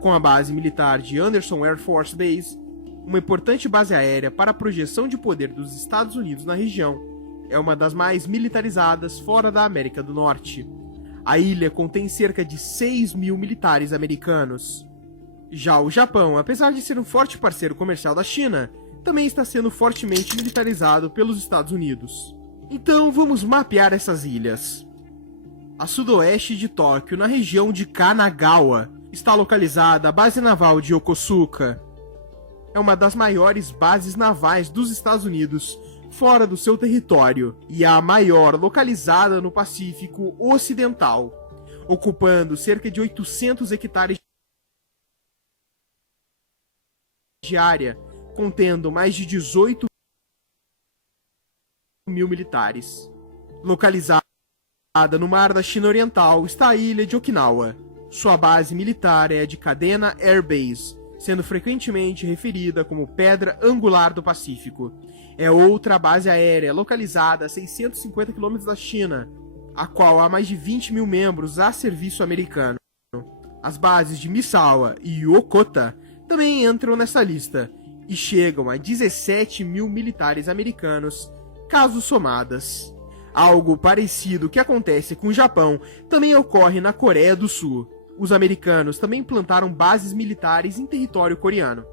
com a base militar de Anderson Air Force Base, uma importante base aérea para a projeção de poder dos Estados Unidos na região. É uma das mais militarizadas fora da América do Norte. A ilha contém cerca de 6.000 militares americanos. Já o Japão, apesar de ser um forte parceiro comercial da China, também está sendo fortemente militarizado pelos Estados Unidos. Então vamos mapear essas ilhas. A sudoeste de Tóquio, na região de Kanagawa, está localizada a base naval de Yokosuka. É uma das maiores bases navais dos Estados Unidos fora do seu território e a maior localizada no Pacífico Ocidental, ocupando cerca de 800 hectares de área, contendo mais de 18 mil militares. Localizada no Mar da China Oriental está a ilha de Okinawa. Sua base militar é a de Kadena Air Base, sendo frequentemente referida como Pedra Angular do Pacífico. É outra base aérea localizada a 650 km da China, a qual há mais de 20 mil membros a serviço americano. As bases de Misawa e Yokota também entram nessa lista e chegam a 17 mil militares americanos, casos somadas. Algo parecido que acontece com o Japão também ocorre na Coreia do Sul. Os americanos também implantaram bases militares em território coreano,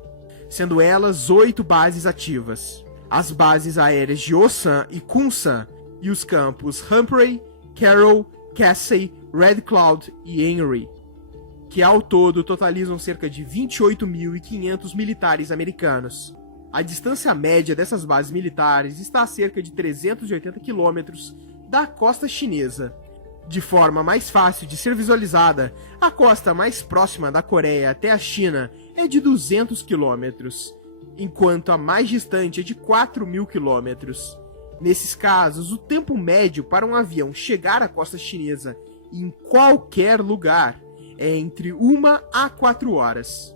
sendo elas 8 bases ativas. As bases aéreas de Osan e Kunsan e os campos Humphrey, Carroll, Casey, Red Cloud e Henry, que ao todo totalizam cerca de 28.500 militares americanos. A distância média dessas bases militares está a cerca de 380 quilômetros da costa chinesa. De forma mais fácil de ser visualizada, a costa mais próxima da Coreia até a China é de 200 quilômetros, enquanto a mais distante é de 4.000 quilômetros. Nesses casos, o tempo médio para um avião chegar à costa chinesa em qualquer lugar é entre 1 a 4 horas.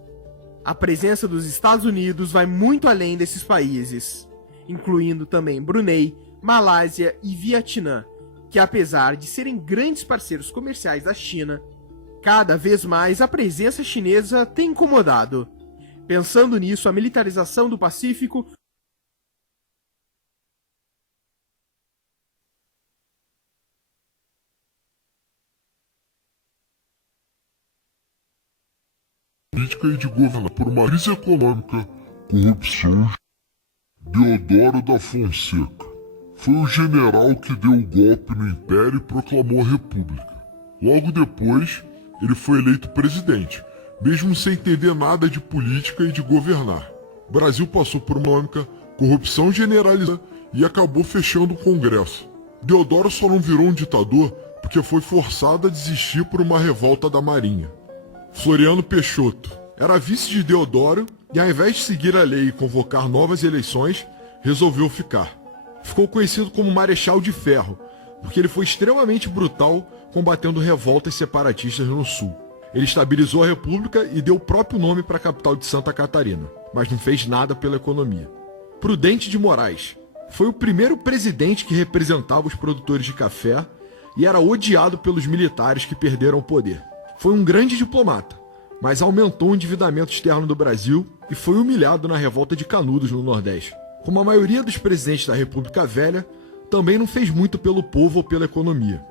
A presença dos Estados Unidos vai muito além desses países, incluindo também Brunei, Malásia e Vietnã, que apesar de serem grandes parceiros comerciais da China, cada vez mais a presença chinesa tem incomodado. Pensando nisso, a militarização do Pacífico política e de governo por uma crise econômica, corrupção. Deodoro da Fonseca foi o general que deu o golpe no Império e proclamou a República. Logo depois, ele foi eleito presidente, mesmo sem entender nada de política e de governar. O Brasil passou por uma econômica, corrupção generalizada e acabou fechando o Congresso. Deodoro só não virou um ditador porque foi forçado a desistir por uma revolta da Marinha. Floriano Peixoto era vice de Deodoro e, ao invés de seguir a lei e convocar novas eleições, resolveu ficar. Ficou conhecido como Marechal de Ferro, porque ele foi extremamente brutal combatendo revoltas separatistas no Sul. Ele estabilizou a República e deu o próprio nome para a capital de Santa Catarina, mas não fez nada pela economia. Prudente de Moraes foi o primeiro presidente que representava os produtores de café e era odiado pelos militares que perderam o poder. Foi um grande diplomata, mas aumentou o endividamento externo do Brasil e foi humilhado na revolta de Canudos, no Nordeste. Como a maioria dos presidentes da República Velha, também não fez muito pelo povo ou pela economia.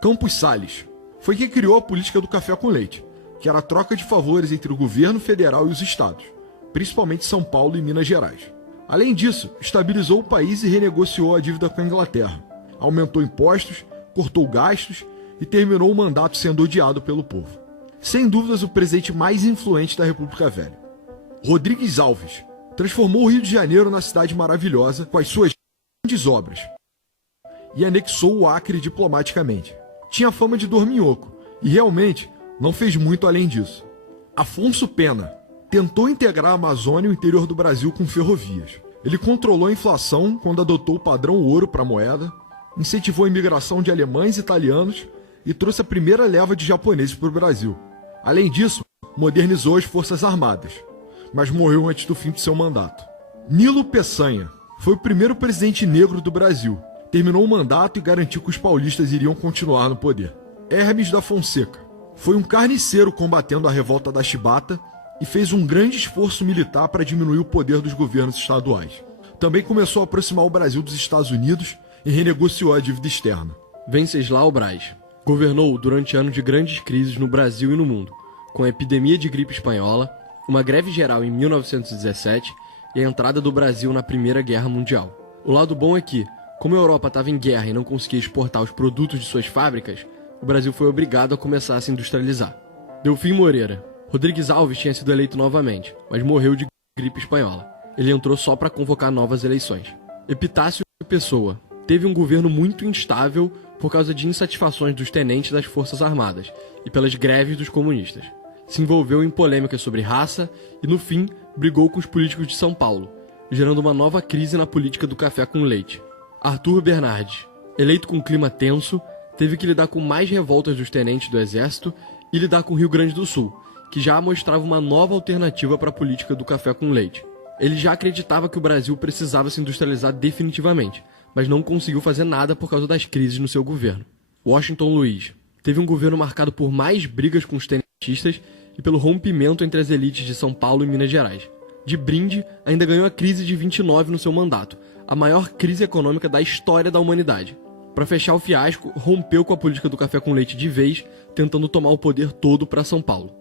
Campos Salles foi quem criou a política do café com leite, que era a troca de favores entre o governo federal e os estados, principalmente São Paulo e Minas Gerais. Além disso, estabilizou o país e renegociou a dívida com a Inglaterra, aumentou impostos, cortou gastos e terminou o mandato sendo odiado pelo povo. Sem dúvidas, o presidente mais influente da República Velha. Rodrigues Alves transformou o Rio de Janeiro na cidade maravilhosa com as suas grandes obras e anexou o Acre diplomaticamente. Tinha fama de dorminhoco e realmente não fez muito além disso. Afonso Pena tentou integrar a Amazônia e o interior do Brasil com ferrovias. Ele controlou a inflação quando adotou o padrão ouro para a moeda, incentivou a imigração de alemães e italianos e trouxe a primeira leva de japoneses para o Brasil. Além disso, modernizou as Forças Armadas, mas morreu antes do fim de seu mandato. Nilo Peçanha foi o primeiro presidente negro do Brasil. Terminou o mandato e garantiu que os paulistas iriam continuar no poder. Hermes da Fonseca foi um carniceiro combatendo a revolta da Chibata e fez um grande esforço militar para diminuir o poder dos governos estaduais. Também começou a aproximar o Brasil dos Estados Unidos e renegociou a dívida externa. Venceslau Braz governou durante anos de grandes crises no Brasil e no mundo, com a epidemia de gripe espanhola, uma greve geral em 1917 e a entrada do Brasil na Primeira Guerra Mundial. O lado bom é que, como a Europa estava em guerra e não conseguia exportar os produtos de suas fábricas, o Brasil foi obrigado a começar a se industrializar. Delfim Moreira. Rodrigues Alves tinha sido eleito novamente, mas morreu de gripe espanhola. Ele entrou só para convocar novas eleições. Epitácio Pessoa. Teve um governo muito instável por causa de insatisfações dos tenentes das Forças Armadas e pelas greves dos comunistas. Se envolveu em polêmicas sobre raça e, no fim, brigou com os políticos de São Paulo, gerando uma nova crise na política do café com leite. Arthur Bernardes. Eleito com um clima tenso, teve que lidar com mais revoltas dos tenentes do Exército e lidar com o Rio Grande do Sul, que já mostrava uma nova alternativa para a política do café com leite. Ele já acreditava que o Brasil precisava se industrializar definitivamente, mas não conseguiu fazer nada por causa das crises no seu governo. Washington Luiz teve um governo marcado por mais brigas com os tenentistas e pelo rompimento entre as elites de São Paulo e Minas Gerais. De brinde, ainda ganhou a crise de 29 no seu mandato, a maior crise econômica da história da humanidade. Para fechar o fiasco, rompeu com a política do café com leite de vez, tentando tomar o poder todo para São Paulo.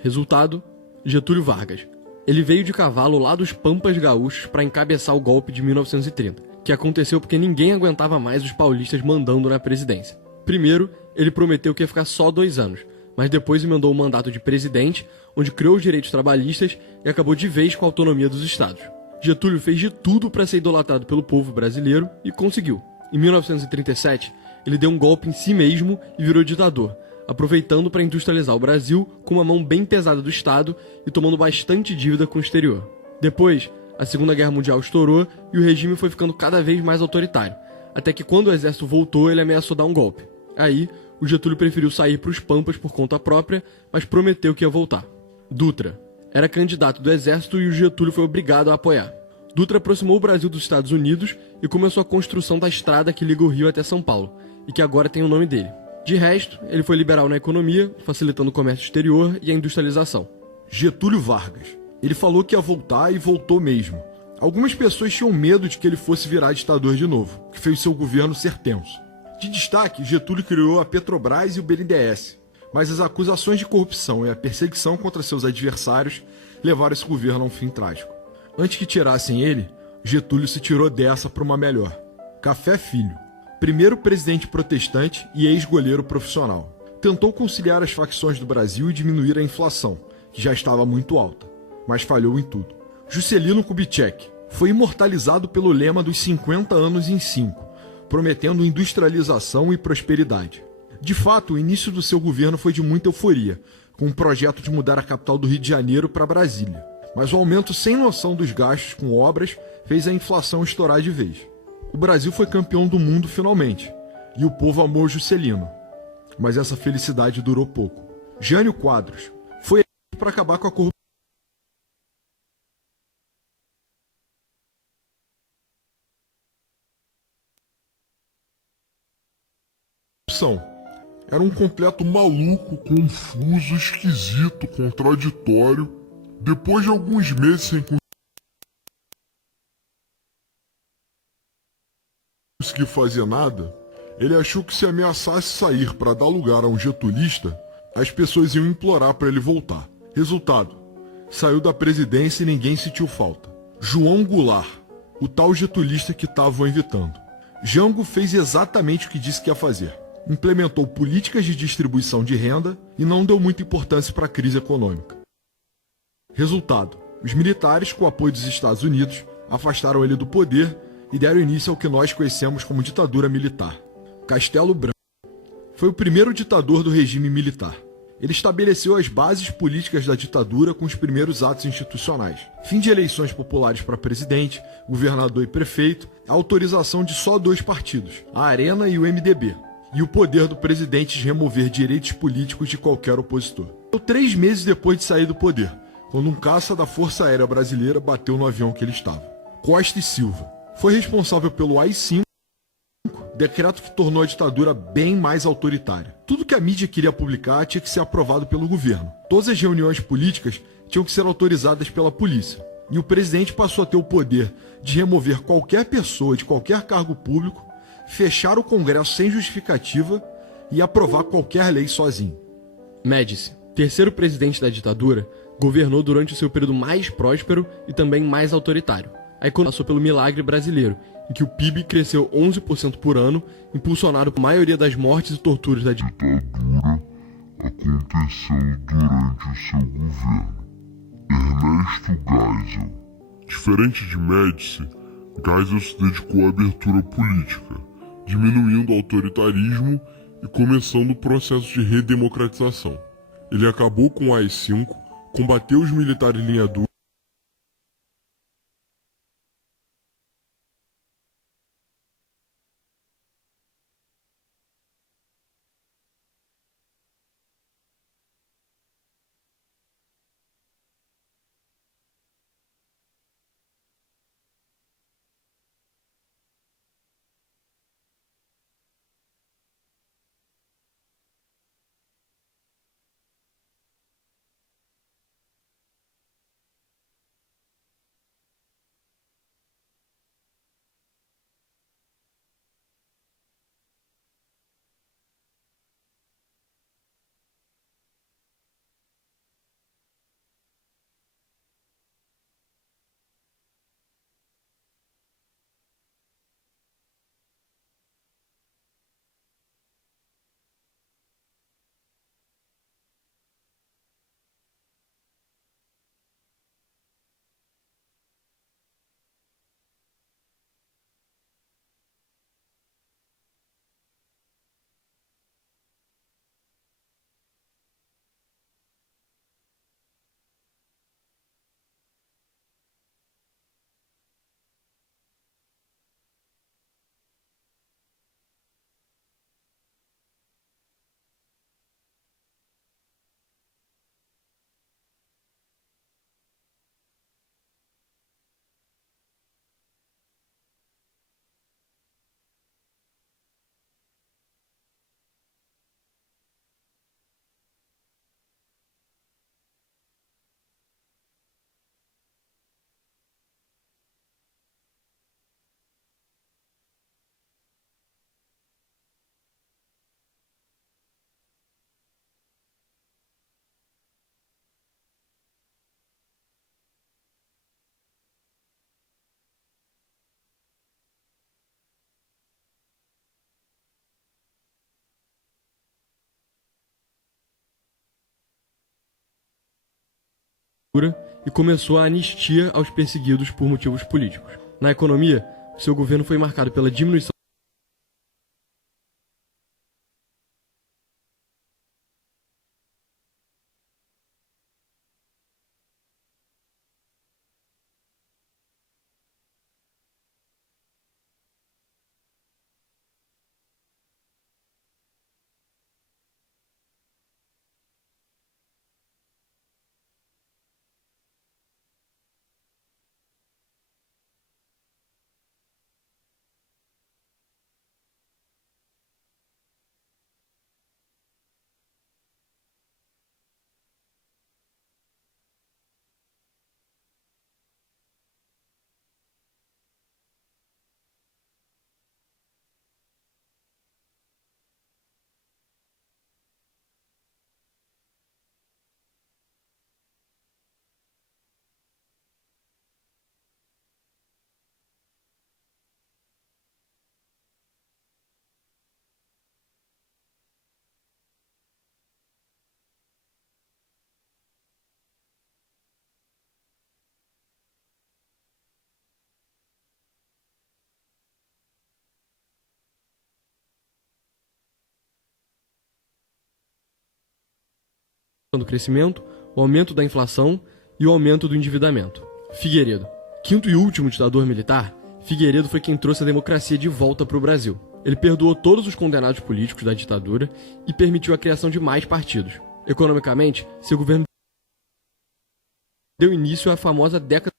Resultado? Getúlio Vargas. Ele veio de cavalo lá dos Pampas Gaúchos para encabeçar o golpe de 1930, que aconteceu porque ninguém aguentava mais os paulistas mandando na presidência. Primeiro, ele prometeu que ia ficar só 2 anos, mas depois emendou o mandato de presidente, onde criou os direitos trabalhistas e acabou de vez com a autonomia dos estados. Getúlio fez de tudo para ser idolatrado pelo povo brasileiro e conseguiu. Em 1937, ele deu um golpe em si mesmo e virou ditador, aproveitando para industrializar o Brasil com uma mão bem pesada do Estado e tomando bastante dívida com o exterior. Depois, a Segunda Guerra Mundial estourou e o regime foi ficando cada vez mais autoritário, até que quando o exército voltou, ele ameaçou dar um golpe. Aí, o Getúlio preferiu sair para os Pampas por conta própria, mas prometeu que ia voltar. Dutra era candidato do exército e o Getúlio foi obrigado a apoiar. Dutra aproximou o Brasil dos Estados Unidos e começou a construção da estrada que liga o Rio até São Paulo, e que agora tem o nome dele. De resto, ele foi liberal na economia, facilitando o comércio exterior e a industrialização. Getúlio Vargas. Ele falou que ia voltar e voltou mesmo. Algumas pessoas tinham medo de que ele fosse virar ditador de novo, que fez seu governo ser tenso. De destaque, Getúlio criou a Petrobras e o BNDES, mas as acusações de corrupção e a perseguição contra seus adversários levaram esse governo a um fim trágico. Antes que tirassem ele, Getúlio se tirou dessa para uma melhor. Café Filho, primeiro presidente protestante e ex-goleiro profissional. Tentou conciliar as facções do Brasil e diminuir a inflação, que já estava muito alta, mas falhou em tudo. Juscelino Kubitschek foi imortalizado pelo lema dos 50 anos em 5, prometendo industrialização e prosperidade. De fato, o início do seu governo foi de muita euforia, com o projeto de mudar a capital do Rio de Janeiro para Brasília. Mas o aumento sem noção dos gastos com obras fez a inflação estourar de vez. O Brasil foi campeão do mundo finalmente, e o povo amou Juscelino. Mas essa felicidade durou pouco. Jânio Quadros foi eleito para acabar com a corrupção. Era um completo maluco, confuso, esquisito, contraditório. Depois de alguns meses sem conseguir fazer nada, ele achou que se ameaçasse sair para dar lugar a um getulista, as pessoas iam implorar para ele voltar. Resultado, saiu da presidência e ninguém sentiu falta. João Goulart, o tal getulista que estavam evitando. Jango fez exatamente o que disse que ia fazer. Implementou políticas de distribuição de renda e não deu muita importância para a crise econômica. Resultado, os militares, com o apoio dos Estados Unidos, afastaram ele do poder e deram início ao que nós conhecemos como ditadura militar. Castelo Branco foi o primeiro ditador do regime militar. Ele estabeleceu as bases políticas da ditadura com os primeiros atos institucionais. Fim de eleições populares para presidente, governador e prefeito, a autorização de só 2 partidos, a Arena e o MDB, e o poder do presidente de remover direitos políticos de qualquer opositor. 3 meses depois de sair do poder, quando um caça da Força Aérea Brasileira bateu no avião que ele estava. Costa e Silva foi responsável pelo AI-5, decreto que tornou a ditadura bem mais autoritária. Tudo que a mídia queria publicar tinha que ser aprovado pelo governo. Todas as reuniões políticas tinham que ser autorizadas pela polícia. E o presidente passou a ter o poder de remover qualquer pessoa de qualquer cargo público, fechar o Congresso sem justificativa e aprovar qualquer lei sozinho. Médici, terceiro presidente da ditadura, governou durante o seu período mais próspero e também mais autoritário. A economia passou pelo milagre brasileiro, em que o PIB cresceu 11% por ano, impulsionado por maioria das mortes e torturas da ditadura. Aconteceu durante o seu governo. Ernesto Geisel. Diferente de Médici, Geisel se dedicou à abertura política, diminuindo o autoritarismo e começando o processo de redemocratização. Ele acabou com o AI-5, combateu os militares linha dura, e começou a anistia aos perseguidos por motivos políticos. Na economia, seu governo foi marcado pela diminuição do crescimento, o aumento da inflação e o aumento do endividamento. Figueiredo. Quinto e último ditador militar, Figueiredo foi quem trouxe a democracia de volta para o Brasil. Ele perdoou todos os condenados políticos da ditadura e permitiu a criação de mais partidos. Economicamente, seu governo deu início à famosa década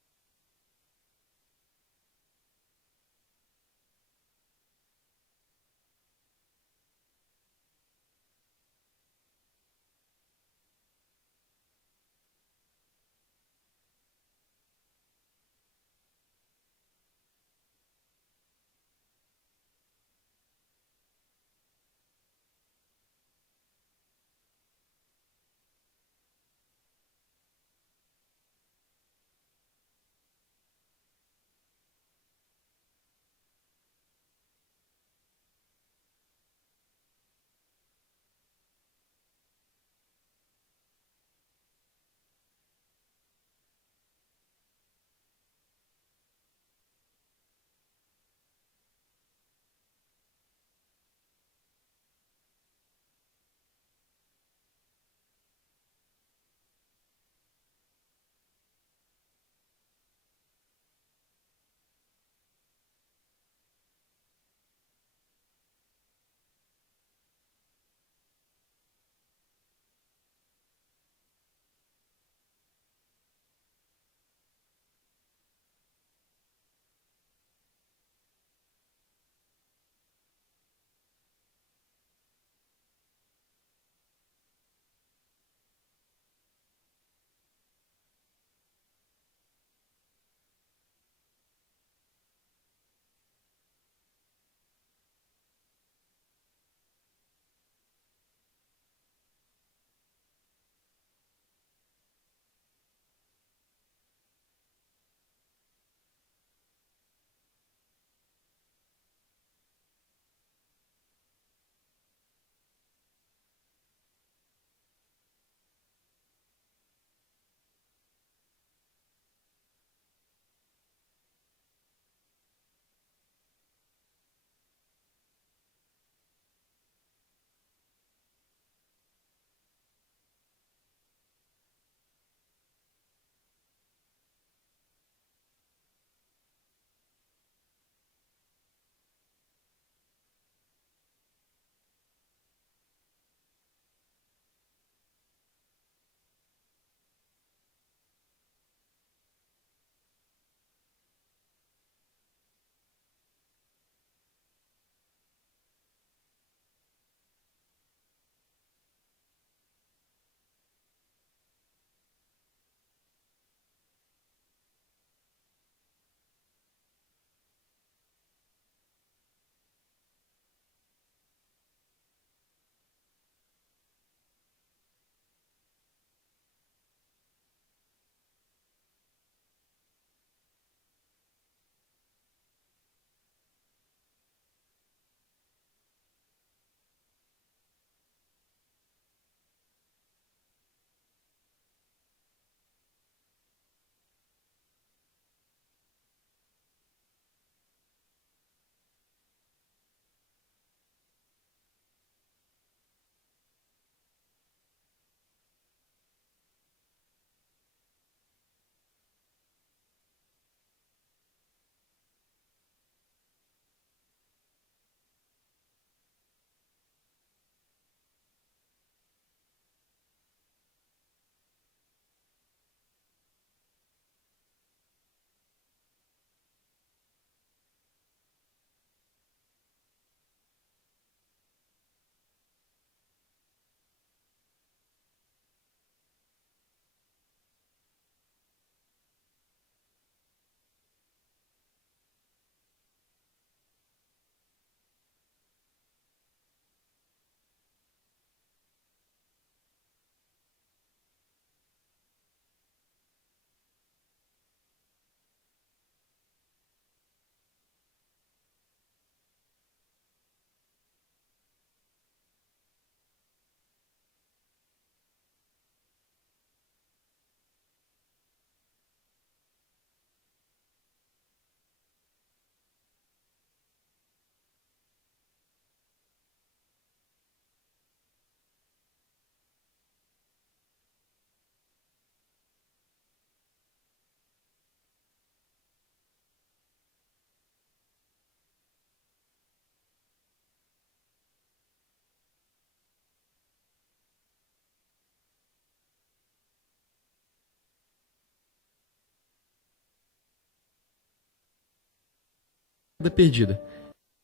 perdida.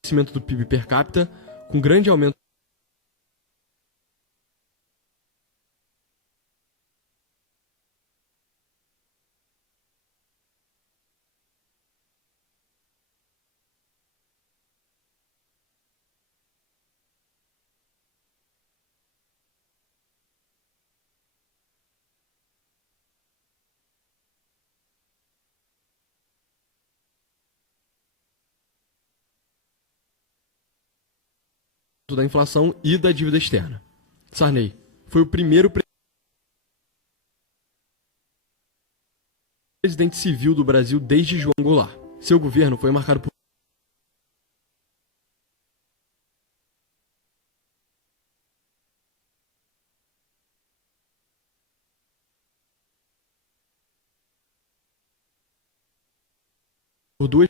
Crescimento do PIB per capita, com grande aumento da inflação e da dívida externa. Sarney foi o primeiro presidente civil do Brasil desde João Goulart. Seu governo foi marcado por duas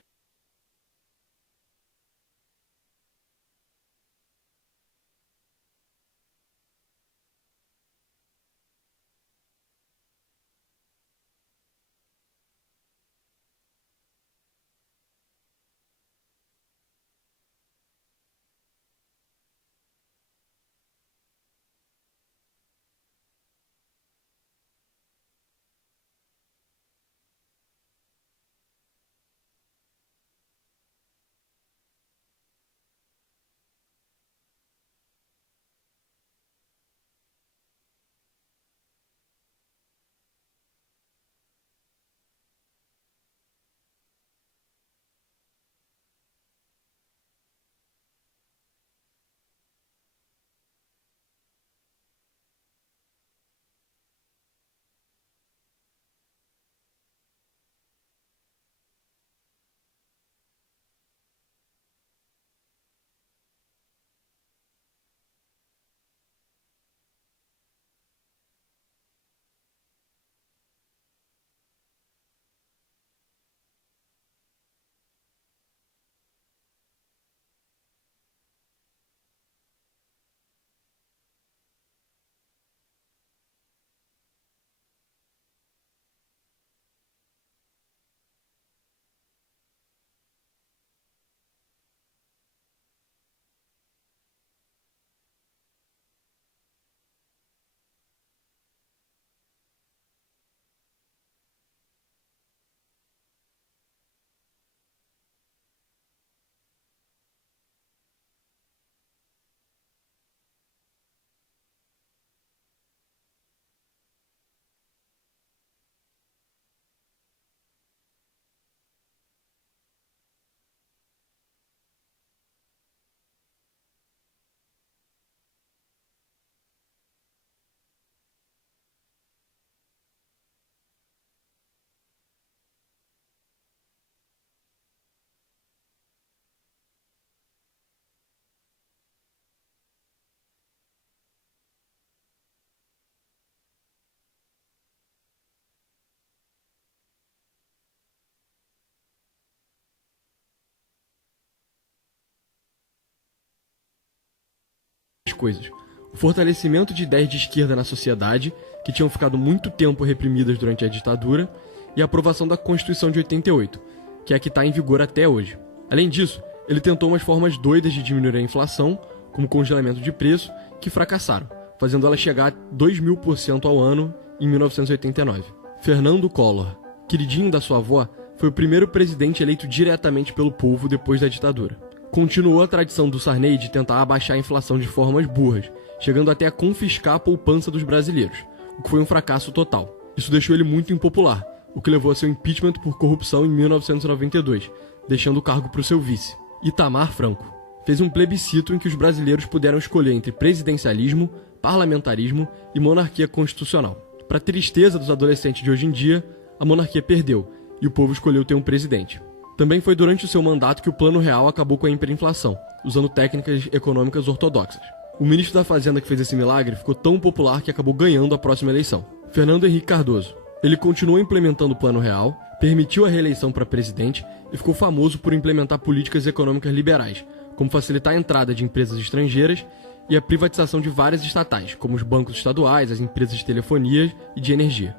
coisas. O fortalecimento de ideias de esquerda na sociedade, que tinham ficado muito tempo reprimidas durante a ditadura, e a aprovação da Constituição de 88, que é a que está em vigor até hoje. Além disso, ele tentou umas formas doidas de diminuir a inflação, como congelamento de preço, que fracassaram, fazendo ela chegar a 2.000% ao ano em 1989. Fernando Collor, queridinho da sua avó, foi o primeiro presidente eleito diretamente pelo povo depois da ditadura. Continuou a tradição do Sarney de tentar abaixar a inflação de formas burras, chegando até a confiscar a poupança dos brasileiros, o que foi um fracasso total. Isso deixou ele muito impopular, o que levou a seu impeachment por corrupção em 1992, deixando o cargo para o seu vice, Itamar Franco. Fez um plebiscito em que os brasileiros puderam escolher entre presidencialismo, parlamentarismo e monarquia constitucional. Para tristeza dos adolescentes de hoje em dia, a monarquia perdeu e o povo escolheu ter um presidente. Também foi durante o seu mandato que o Plano Real acabou com a hiperinflação, usando técnicas econômicas ortodoxas. O ministro da Fazenda que fez esse milagre ficou tão popular que acabou ganhando a próxima eleição, Fernando Henrique Cardoso. Ele continuou implementando o Plano Real, permitiu a reeleição para presidente e ficou famoso por implementar políticas econômicas liberais, como facilitar a entrada de empresas estrangeiras e a privatização de várias estatais, como os bancos estaduais, as empresas de telefonia e de energia.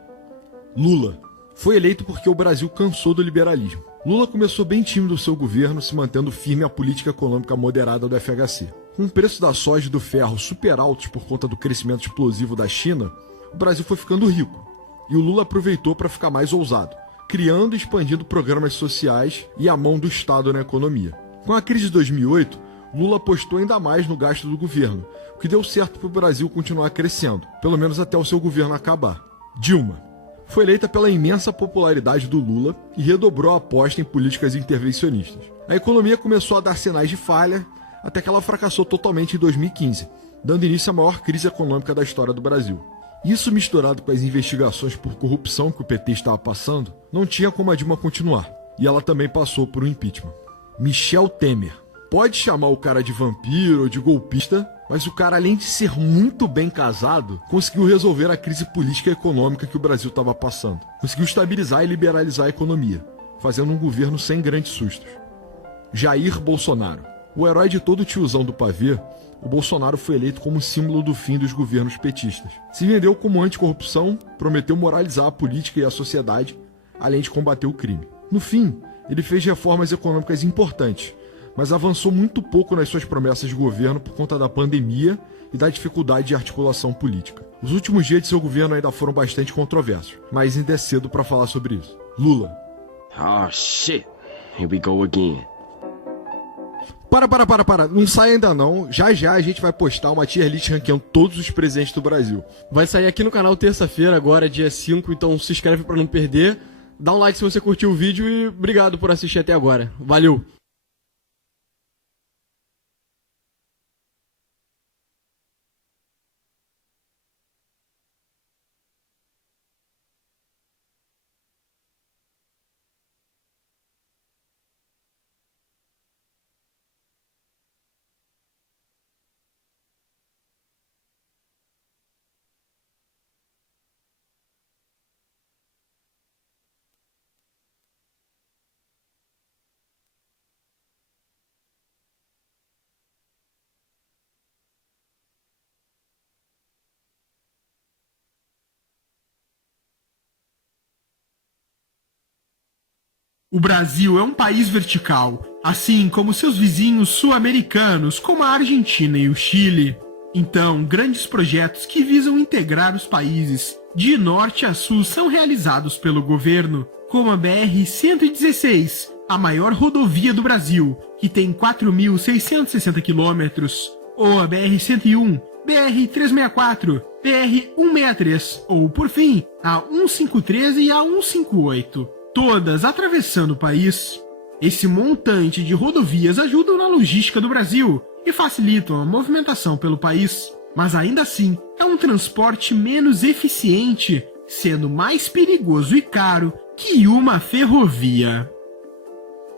Lula foi eleito porque o Brasil cansou do liberalismo. Lula começou bem tímido o seu governo, se mantendo firme à política econômica moderada do FHC. Com o preço da soja e do ferro super altos por conta do crescimento explosivo da China, o Brasil foi ficando rico. E o Lula aproveitou para ficar mais ousado, criando e expandindo programas sociais e a mão do Estado na economia. Com a crise de 2008, Lula apostou ainda mais no gasto do governo, o que deu certo para o Brasil continuar crescendo, pelo menos até o seu governo acabar. Dilma foi eleita pela imensa popularidade do Lula e redobrou a aposta em políticas intervencionistas. A economia começou a dar sinais de falha, até que ela fracassou totalmente em 2015, dando início à maior crise econômica da história do Brasil. Isso, misturado com as investigações por corrupção que o PT estava passando, não tinha como a Dilma continuar, e ela também passou por um impeachment. Michel Temer. Pode chamar o cara de vampiro ou de golpista, mas o cara, além de ser muito bem casado, conseguiu resolver a crise política e econômica que o Brasil estava passando. Conseguiu estabilizar e liberalizar a economia, fazendo um governo sem grandes sustos. Jair Bolsonaro. O herói de todo tiozão do pavê, o Bolsonaro foi eleito como símbolo do fim dos governos petistas. Se vendeu como anticorrupção, prometeu moralizar a política e a sociedade, além de combater o crime. No fim, ele fez reformas econômicas importantes, mas avançou muito pouco nas suas promessas de governo por conta da pandemia e da dificuldade de articulação política. Os últimos dias de seu governo ainda foram bastante controversos, mas ainda é cedo para falar sobre isso. Lula. Oh shit, here we go again. Para, não sai ainda não. Já a gente vai postar uma tier list ranqueando todos os presidentes do Brasil. Vai sair aqui no canal terça-feira, agora dia 5, então se inscreve para não perder. Dá um like se você curtiu o vídeo e obrigado por assistir até agora. Valeu! O Brasil é um país vertical, assim como seus vizinhos sul-americanos, como a Argentina e o Chile. Então, grandes projetos que visam integrar os países de norte a sul são realizados pelo governo, como a BR-116, a maior rodovia do Brasil, que tem 4.660 quilômetros, ou a BR-101, BR-364, BR-163, ou, por fim, a 153 e a 158. Todas atravessando o país. Esse montante de rodovias ajudam na logística do Brasil e facilitam a movimentação pelo país, mas ainda assim é um transporte menos eficiente, sendo mais perigoso e caro que uma ferrovia.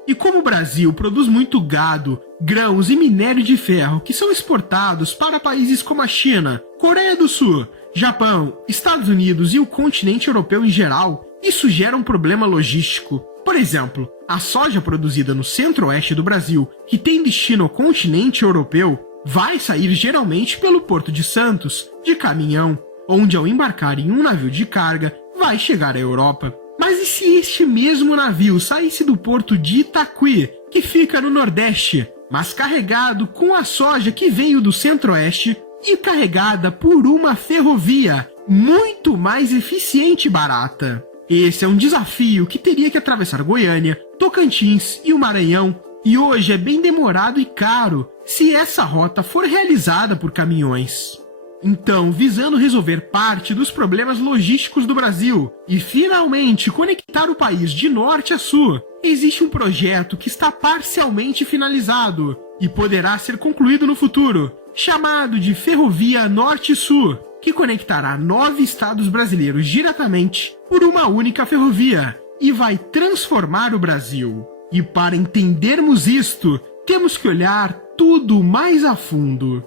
E como o Brasil produz muito gado, grãos e minério de ferro que são exportados para países como a China, Coreia do Sul, Japão, Estados Unidos e o continente europeu em geral, isso gera um problema logístico. Por exemplo, a soja produzida no centro-oeste do Brasil, que tem destino ao continente europeu, vai sair geralmente pelo Porto de Santos, de caminhão, onde ao embarcar em um navio de carga, vai chegar à Europa. Mas e se este mesmo navio saísse do porto de Itaqui, que fica no Nordeste, mas carregado com a soja que veio do centro-oeste e carregada por uma ferrovia muito mais eficiente e barata? Esse é um desafio que teria que atravessar Goiânia, Tocantins e o Maranhão, e hoje é bem demorado e caro se essa rota for realizada por caminhões. Então, visando resolver parte dos problemas logísticos do Brasil e finalmente conectar o país de norte a sul, existe um projeto que está parcialmente finalizado e poderá ser concluído no futuro, chamado de Ferrovia Norte-Sul, que conectará 9 estados brasileiros diretamente por uma única ferrovia e vai transformar o Brasil. E para entendermos isto, temos que olhar tudo mais a fundo.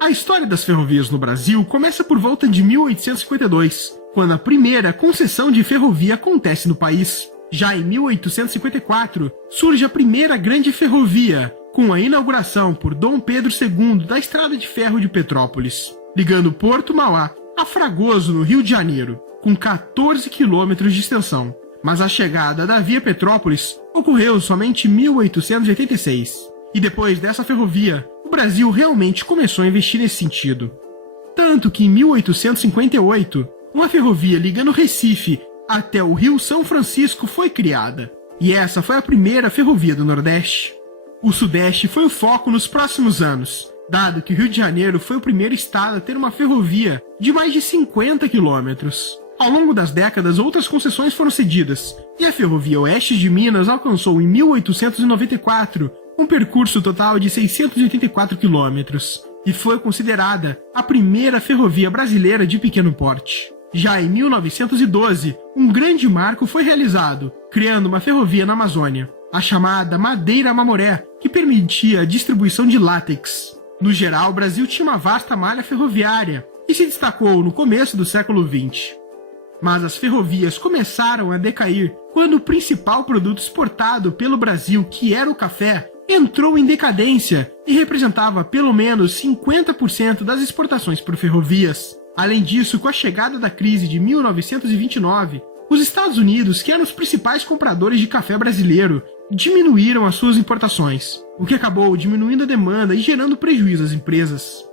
A história das ferrovias no Brasil começa por volta de 1852, quando a primeira concessão de ferrovia acontece no país. Já em 1854, surge a primeira grande ferrovia, com a inauguração por Dom Pedro II da Estrada de Ferro de Petrópolis, ligando Porto Mauá a Fragoso, no Rio de Janeiro, com 14 quilômetros de extensão. Mas a chegada da Via Petrópolis ocorreu somente em 1886. E depois dessa ferrovia, o Brasil realmente começou a investir nesse sentido. Tanto que em 1858, uma ferrovia ligando Recife até o Rio São Francisco foi criada. E essa foi a primeira ferrovia do Nordeste. O Sudeste foi o foco nos próximos anos, dado que o Rio de Janeiro foi o primeiro estado a ter uma ferrovia de mais de 50 quilômetros. Ao longo das décadas, outras concessões foram cedidas, e a Ferrovia Oeste de Minas alcançou em 1894 um percurso total de 684 quilômetros, e foi considerada a primeira ferrovia brasileira de pequeno porte. Já em 1912, um grande marco foi realizado, criando uma ferrovia na Amazônia, a chamada Madeira Mamoré, que permitia a distribuição de látex. No geral, o Brasil tinha uma vasta malha ferroviária e se destacou no começo do século XX. Mas as ferrovias começaram a decair quando o principal produto exportado pelo Brasil, que era o café, entrou em decadência e representava pelo menos 50% das exportações por ferrovias. Além disso, com a chegada da crise de 1929, os Estados Unidos, que eram os principais compradores de café brasileiro, diminuíram as suas importações, o que acabou diminuindo a demanda e gerando prejuízo às empresas.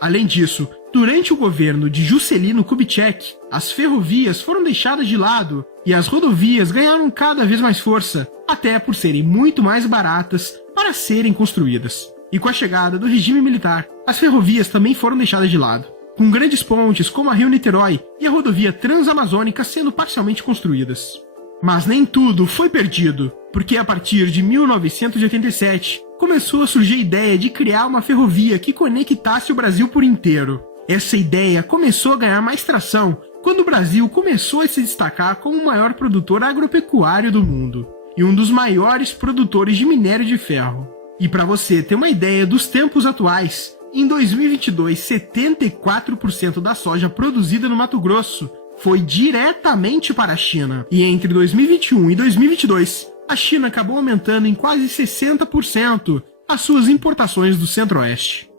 Além disso, durante o governo de Juscelino Kubitschek, as ferrovias foram deixadas de lado e as rodovias ganharam cada vez mais força, até por serem muito mais baratas para serem construídas. E com a chegada do regime militar, as ferrovias também foram deixadas de lado, com grandes pontes como a Rio-Niterói e a rodovia Transamazônica sendo parcialmente construídas. Mas nem tudo foi perdido, porque a partir de 1987 começou a surgir a ideia de criar uma ferrovia que conectasse o Brasil por inteiro. Essa ideia começou a ganhar mais tração quando o Brasil começou a se destacar como o maior produtor agropecuário do mundo e um dos maiores produtores de minério de ferro. E para você ter uma ideia dos tempos atuais, em 2022, 74% da soja produzida no Mato Grosso foi diretamente para a China. E entre 2021 e 2022, a China acabou aumentando em quase 60% as suas importações do Centro-Oeste.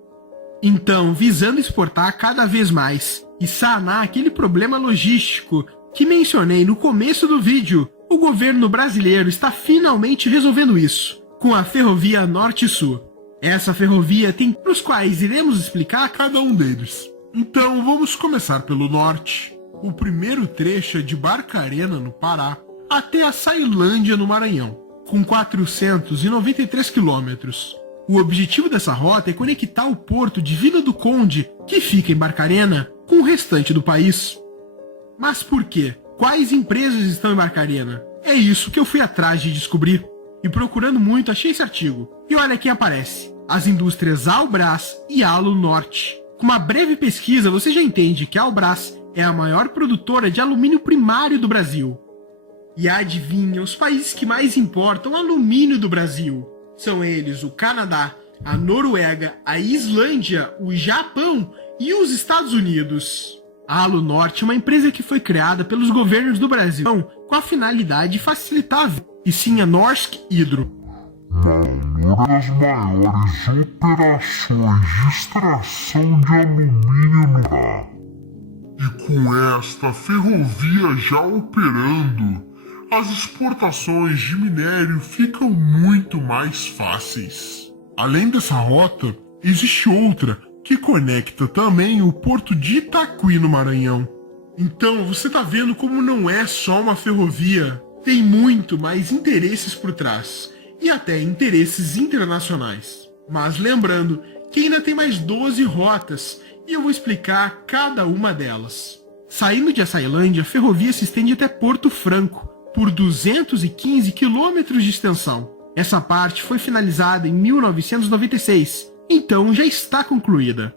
Então, visando exportar cada vez mais e sanar aquele problema logístico que mencionei no começo do vídeo, o governo brasileiro está finalmente resolvendo isso, com a Ferrovia Norte-Sul. Essa ferrovia tem os quais iremos explicar cada um deles. Então, vamos começar pelo norte. O primeiro trecho é de Barcarena, no Pará, até a Ceilândia, no Maranhão, com 493 quilômetros. O objetivo dessa rota é conectar o porto de Vila do Conde, que fica em Barcarena, com o restante do país. Mas por quê? Quais empresas estão em Barcarena? É isso que eu fui atrás de descobrir. E procurando muito, achei esse artigo. E olha quem aparece. As indústrias Albras e Alu Norte. Com uma breve pesquisa, você já entende que a Albras é a maior produtora de alumínio primário do Brasil. E adivinha, os países que mais importam alumínio do Brasil? São eles o Canadá, a Noruega, a Islândia, o Japão e os Estados Unidos. A Alu Norte é uma empresa que foi criada pelos governos do Brasil com a finalidade de facilitar a vida, e sim a Norsk Hydro. Uma das maiores operações de extração de alumínio no mar. E com esta ferrovia já operando, as exportações de minério ficam muito mais fáceis. Além dessa rota, existe outra que conecta também o porto de Itaquí, no Maranhão. Então você tá vendo como não é só uma ferrovia, tem muito mais interesses por trás, e até interesses internacionais. Mas lembrando que ainda tem mais 12 rotas, e eu vou explicar cada uma delas. Saindo de Açailândia, a ferrovia se estende até Porto Franco, por 215 quilômetros de extensão. Essa parte foi finalizada em 1996, então já está concluída.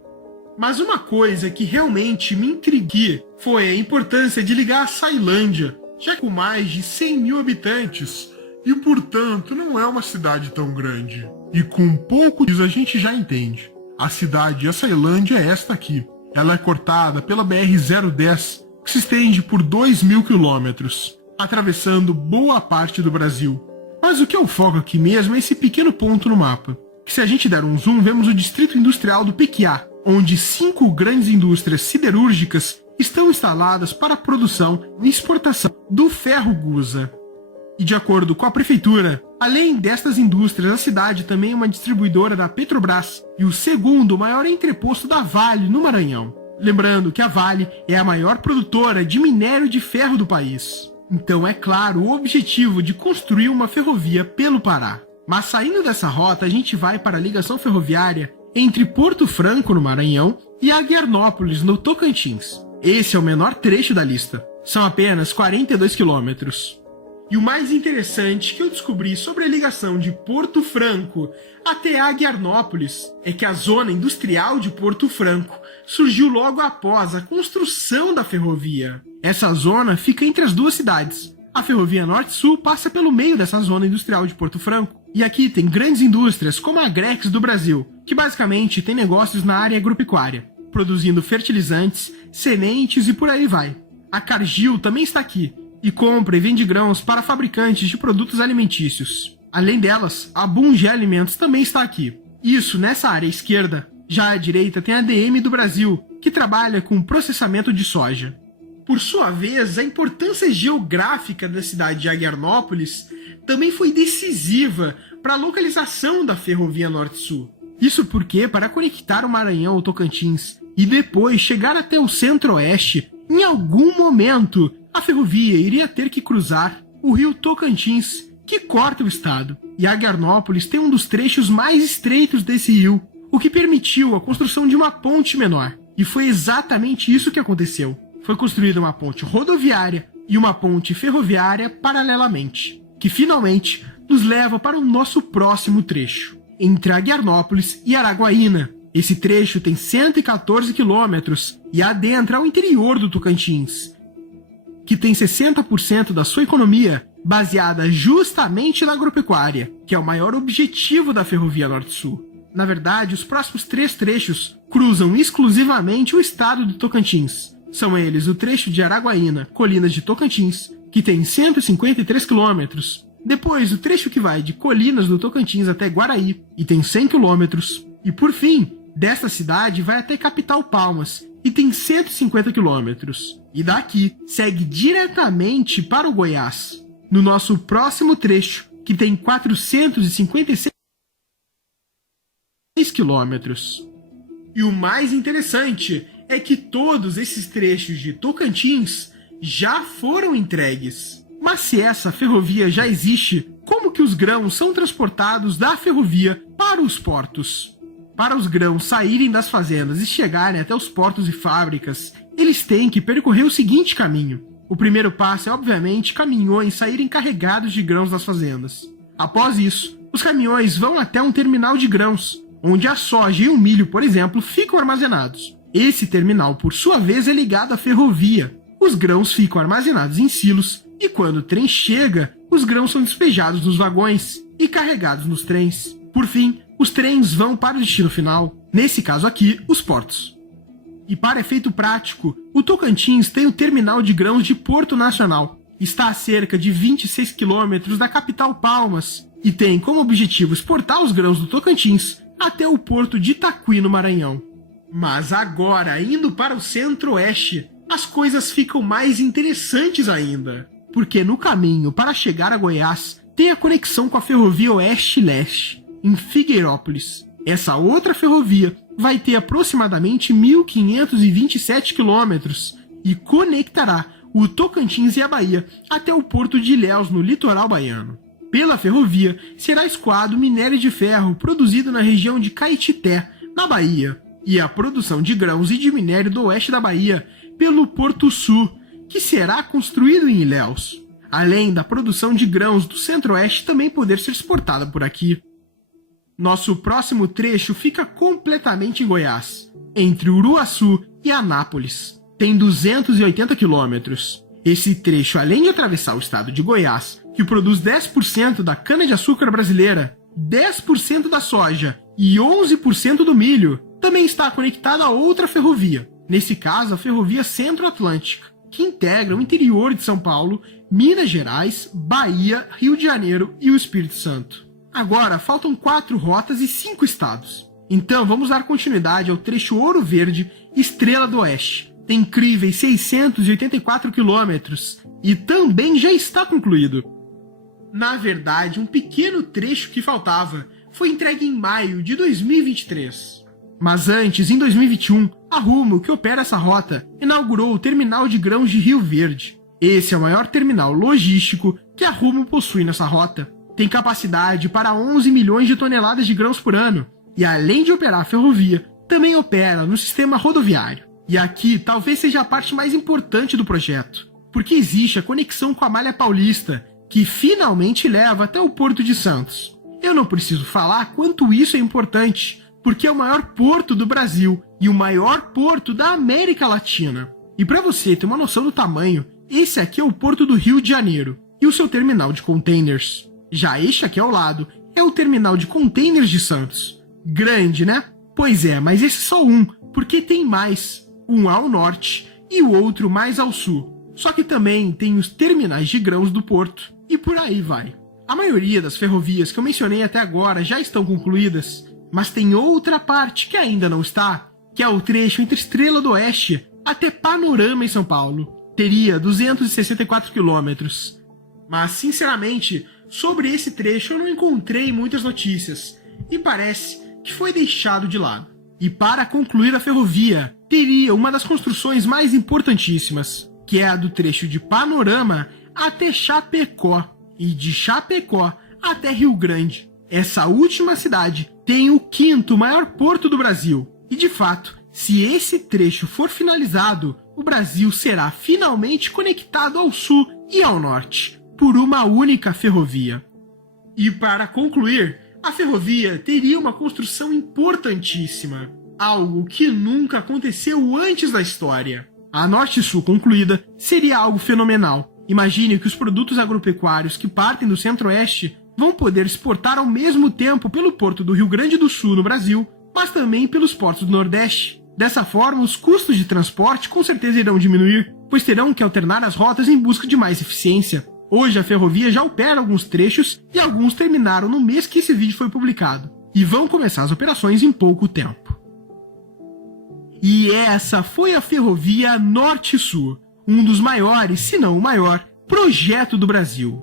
Mas uma coisa que realmente me intriguou foi a importância de ligar a Ceilândia, já com mais de 100 mil habitantes, e portanto não é uma cidade tão grande. E com pouco disso a gente já entende. A cidade de Açailândia é esta aqui. Ela é cortada pela BR-010, que se estende por 2.000 quilômetros, atravessando boa parte do Brasil. Mas o que eu foco aqui mesmo é esse pequeno ponto no mapa, que se a gente der um zoom, vemos o Distrito Industrial do Pequiá, onde 5 grandes indústrias siderúrgicas estão instaladas para a produção e exportação do ferro gusa. E de acordo com a prefeitura, além destas indústrias, a cidade também é uma distribuidora da Petrobras e o segundo maior entreposto da Vale no Maranhão. Lembrando que a Vale é a maior produtora de minério de ferro do país. Então é claro o objetivo de construir uma ferrovia pelo Pará. Mas saindo dessa rota, a gente vai para a ligação ferroviária entre Porto Franco, no Maranhão, e Aguiarnópolis, no Tocantins. Esse é o menor trecho da lista. São apenas 42 quilômetros. E o mais interessante que eu descobri sobre a ligação de Porto Franco até Aguiarnópolis é que a zona industrial de Porto Franco surgiu logo após a construção da ferrovia. Essa zona fica entre as duas cidades. A ferrovia Norte-Sul passa pelo meio dessa zona industrial de Porto Franco. E aqui tem grandes indústrias como a Agrex do Brasil, que basicamente tem negócios na área agropecuária, produzindo fertilizantes, sementes e por aí vai. A Cargill também está aqui, e compra e vende grãos para fabricantes de produtos alimentícios. Além delas, a Bunge Alimentos também está aqui. Isso nessa área esquerda. Já à direita tem a DM do Brasil, que trabalha com processamento de soja. Por sua vez, a importância geográfica da cidade de Aguiarnópolis também foi decisiva para a localização da ferrovia Norte-Sul. Isso porque, para conectar o Maranhão ao Tocantins e depois chegar até o Centro-Oeste, em algum momento, a ferrovia iria ter que cruzar o rio Tocantins, que corta o estado. E Aguiarnópolis tem um dos trechos mais estreitos desse rio, o que permitiu a construção de uma ponte menor. E foi exatamente isso que aconteceu. Foi construída uma ponte rodoviária e uma ponte ferroviária paralelamente, que finalmente nos leva para o nosso próximo trecho, entre Aguiarnópolis e Araguaína. Esse trecho tem 114 quilômetros e adentra ao interior do Tocantins, que tem 60% da sua economia baseada justamente na agropecuária, que é o maior objetivo da Ferrovia Norte-Sul. Na verdade, os próximos 3 trechos cruzam exclusivamente o estado do Tocantins. São eles o trecho de Araguaína, Colinas de Tocantins, que tem 153 quilômetros. Depois, o trecho que vai de Colinas do Tocantins até Guaraí, e tem 100 quilômetros. E por fim, desta cidade vai até Capital Palmas, e tem 150 quilômetros. E daqui, segue diretamente para o Goiás, no nosso próximo trecho, que tem 456 quilômetros. E o mais interessante é que todos esses trechos de Tocantins já foram entregues. Mas se essa ferrovia já existe, como que os grãos são transportados da ferrovia para os portos? Para os grãos saírem das fazendas e chegarem até os portos e fábricas, eles têm que percorrer o seguinte caminho. O primeiro passo é, obviamente, caminhões saírem carregados de grãos das fazendas. Após isso, os caminhões vão até um terminal de grãos, onde a soja e o milho, por exemplo, ficam armazenados. Esse terminal, por sua vez, é ligado à ferrovia. Os grãos ficam armazenados em silos e quando o trem chega, os grãos são despejados nos vagões e carregados nos trens. Por fim, os trens vão para o destino final, nesse caso aqui, os portos. E para efeito prático, o Tocantins tem o terminal de grãos de Porto Nacional. Está a cerca de 26 quilômetros da capital Palmas e tem como objetivo exportar os grãos do Tocantins até o porto de Itaquí, no Maranhão. Mas agora, indo para o Centro-Oeste, as coisas ficam mais interessantes ainda. Porque no caminho para chegar a Goiás, tem a conexão com a ferrovia Oeste-Leste, em Figueirópolis. Essa outra ferrovia vai ter aproximadamente 1.527 quilômetros e conectará o Tocantins e a Bahia até o porto de Ilhéus, no litoral baiano. Pela ferrovia, será escoado minério de ferro produzido na região de Caetité, na Bahia, e a produção de grãos e de minério do oeste da Bahia pelo Porto Sul, que será construído em Ilhéus, além da produção de grãos do Centro-Oeste também poder ser exportada por aqui. Nosso próximo trecho fica completamente em Goiás, entre Uruaçu e Anápolis. Tem 280 quilômetros. Esse trecho, além de atravessar o estado de Goiás, que produz 10% da cana-de-açúcar brasileira, 10% da soja e 11% do milho, também está conectado a outra ferrovia, nesse caso a Ferrovia Centro-Atlântica, que integra o interior de São Paulo, Minas Gerais, Bahia, Rio de Janeiro e o Espírito Santo. Agora, faltam 4 rotas e 5 estados. Então, vamos dar continuidade ao trecho Ouro Verde, Estrela do Oeste. Tem incríveis 684 quilômetros e também já está concluído. Na verdade, um pequeno trecho que faltava foi entregue em maio de 2023. Mas antes, em 2021, a Rumo, que opera essa rota, inaugurou o terminal de grãos de Rio Verde. Esse é o maior terminal logístico que a Rumo possui nessa rota. Tem capacidade para 11 milhões de toneladas de grãos por ano. E além de operar a ferrovia, também opera no sistema rodoviário. E aqui talvez seja a parte mais importante do projeto, porque existe a conexão com a Malha Paulista, que finalmente leva até o Porto de Santos. Eu não preciso falar quanto isso é importante, porque é o maior porto do Brasil e o maior porto da América Latina. E para você ter uma noção do tamanho, esse aqui é o Porto do Rio de Janeiro e o seu terminal de containers. Já este aqui ao lado é o terminal de containers de Santos. Grande, né? Pois é, mas esse é só um, porque tem mais. Um ao norte e o outro mais ao sul. Só que também tem os terminais de grãos do porto. E por aí vai. A maioria das ferrovias que eu mencionei até agora já estão concluídas, mas tem outra parte que ainda não está, que é o trecho entre Estrela do Oeste até Panorama em São Paulo. Teria 264 quilômetros. Mas, sinceramente, sobre esse trecho eu não encontrei muitas notícias, e parece que foi deixado de lado. E para concluir a ferrovia, teria uma das construções mais importantíssimas, que é a do trecho de Panorama até Chapecó, e de Chapecó até Rio Grande. Essa última cidade tem o 5º maior porto do Brasil, e de fato, se esse trecho for finalizado, o Brasil será finalmente conectado ao sul e ao norte, por uma única ferrovia. E para concluir, a ferrovia teria uma construção importantíssima, algo que nunca aconteceu antes da história. A Norte-Sul concluída seria algo fenomenal. Imagine que os produtos agropecuários que partem do Centro-Oeste vão poder exportar ao mesmo tempo pelo porto do Rio Grande do Sul no Brasil, mas também pelos portos do Nordeste. Dessa forma, os custos de transporte com certeza irão diminuir, pois terão que alternar as rotas em busca de mais eficiência. Hoje a ferrovia já opera alguns trechos e alguns terminaram no mês que esse vídeo foi publicado, e vão começar as operações em pouco tempo. E essa foi a Ferrovia Norte-Sul, um dos maiores, se não o maior, projeto do Brasil.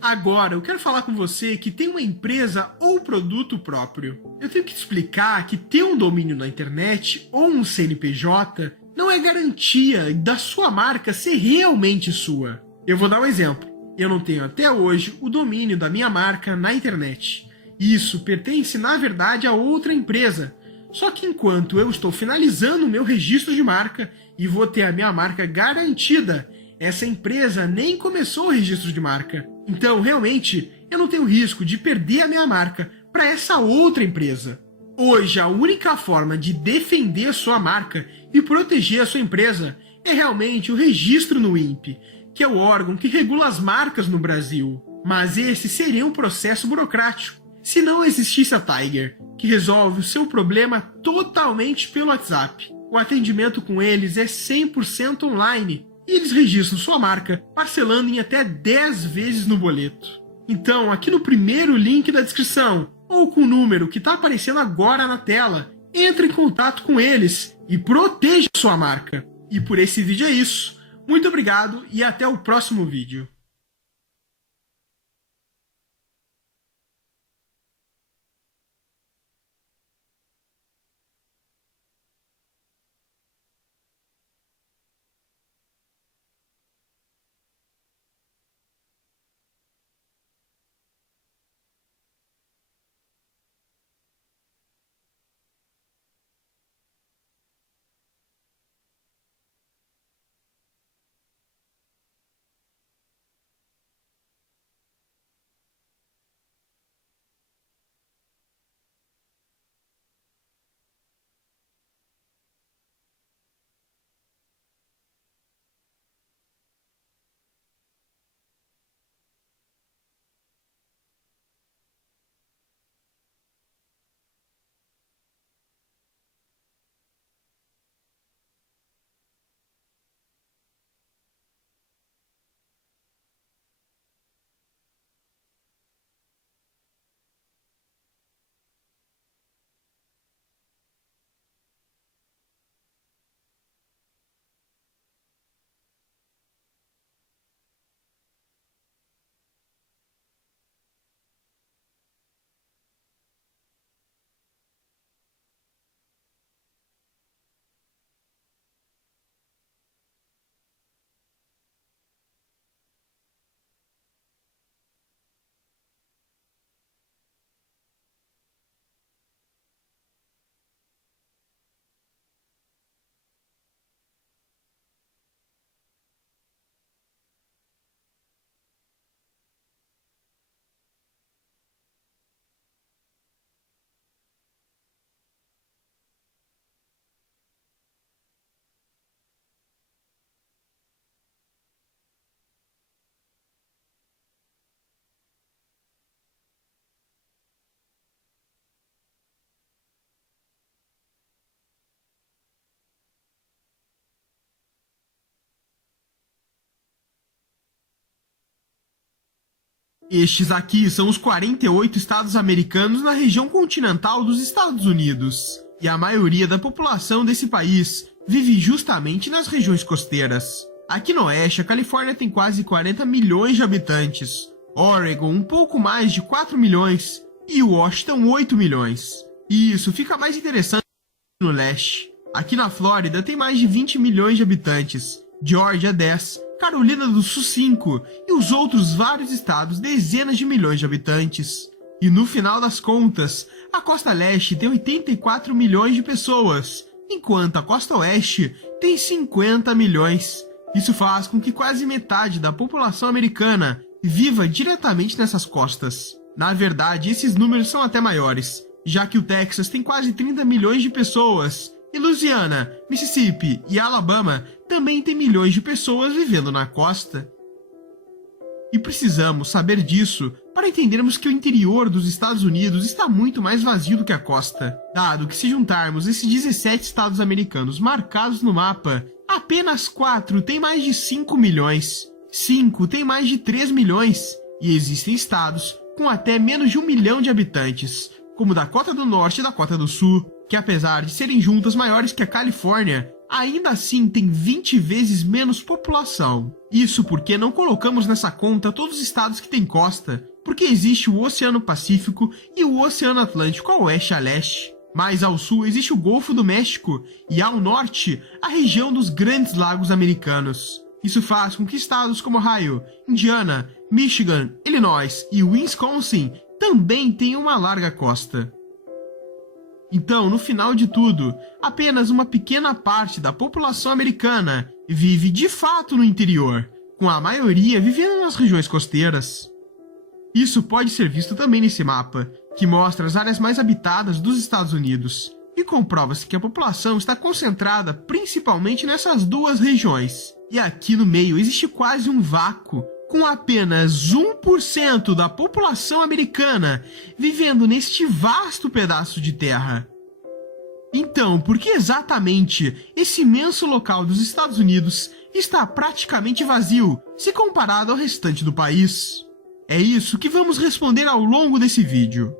Agora, eu quero falar com você que tem uma empresa ou produto próprio. Eu tenho que te explicar que ter um domínio na internet ou um CNPJ não é garantia da sua marca ser realmente sua. Eu vou dar um exemplo. Eu não tenho até hoje o domínio da minha marca na internet. Isso pertence, na verdade, a outra empresa. Só que enquanto eu estou finalizando o meu registro de marca e vou ter a minha marca garantida, essa empresa nem começou o registro de marca. Então, realmente, eu não tenho risco de perder a minha marca para essa outra empresa. Hoje, a única forma de defender a sua marca e proteger a sua empresa é realmente o registro no INPE, que é o órgão que regula as marcas no Brasil. Mas esse seria um processo burocrático, se não existisse a Tiger, que resolve o seu problema totalmente pelo WhatsApp. O atendimento com eles é 100% online e eles registram sua marca parcelando em até 10 vezes no boleto. Então, aqui no primeiro link da descrição, ou com o número que está aparecendo agora na tela, entre em contato com eles e proteja sua marca. E por esse vídeo é isso. Muito obrigado e até o próximo vídeo. Estes aqui são os 48 estados americanos na região continental dos Estados Unidos. E a maioria da população desse país vive justamente nas regiões costeiras. Aqui no oeste, a Califórnia tem quase 40 milhões de habitantes, Oregon um pouco mais de 4 milhões e Washington 8 milhões. E isso fica mais interessante no leste. Aqui na Flórida tem mais de 20 milhões de habitantes, Geórgia 10, Carolina do Sul 5 e os outros vários estados dezenas de milhões de habitantes. E no final das contas, a costa leste tem 84 milhões de pessoas, enquanto a costa oeste tem 50 milhões. Isso faz com que quase metade da população americana viva diretamente nessas costas. Na verdade, esses números são até maiores, já que o Texas tem quase 30 milhões de pessoas, e Louisiana, Mississippi e Alabama também têm milhões de pessoas vivendo na costa. E precisamos saber disso para entendermos que o interior dos Estados Unidos está muito mais vazio do que a costa, dado que se juntarmos esses 17 estados americanos marcados no mapa, apenas 4 têm mais de 5 milhões, 5 têm mais de 3 milhões, e existem estados com até menos de 1 milhão de habitantes, como Dakota do Norte e Dakota do Sul, que apesar de serem juntas maiores que a Califórnia, ainda assim tem 20 vezes menos população. Isso porque não colocamos nessa conta todos os estados que têm costa, porque existe o Oceano Pacífico e o Oceano Atlântico a oeste e a leste. Mais ao sul existe o Golfo do México e ao norte a região dos Grandes Lagos Americanos. Isso faz com que estados como Ohio, Indiana, Michigan, Illinois e Wisconsin também tenham uma larga costa. Então, no final de tudo, apenas uma pequena parte da população americana vive de fato no interior, com a maioria vivendo nas regiões costeiras. Isso pode ser visto também nesse mapa, que mostra as áreas mais habitadas dos Estados Unidos, e comprova-se que a população está concentrada principalmente nessas duas regiões. E aqui no meio existe quase um vácuo, com apenas 1% da população americana vivendo neste vasto pedaço de terra. Então, por que exatamente esse imenso local dos Estados Unidos está praticamente vazio se comparado ao restante do país? É isso que vamos responder ao longo desse vídeo.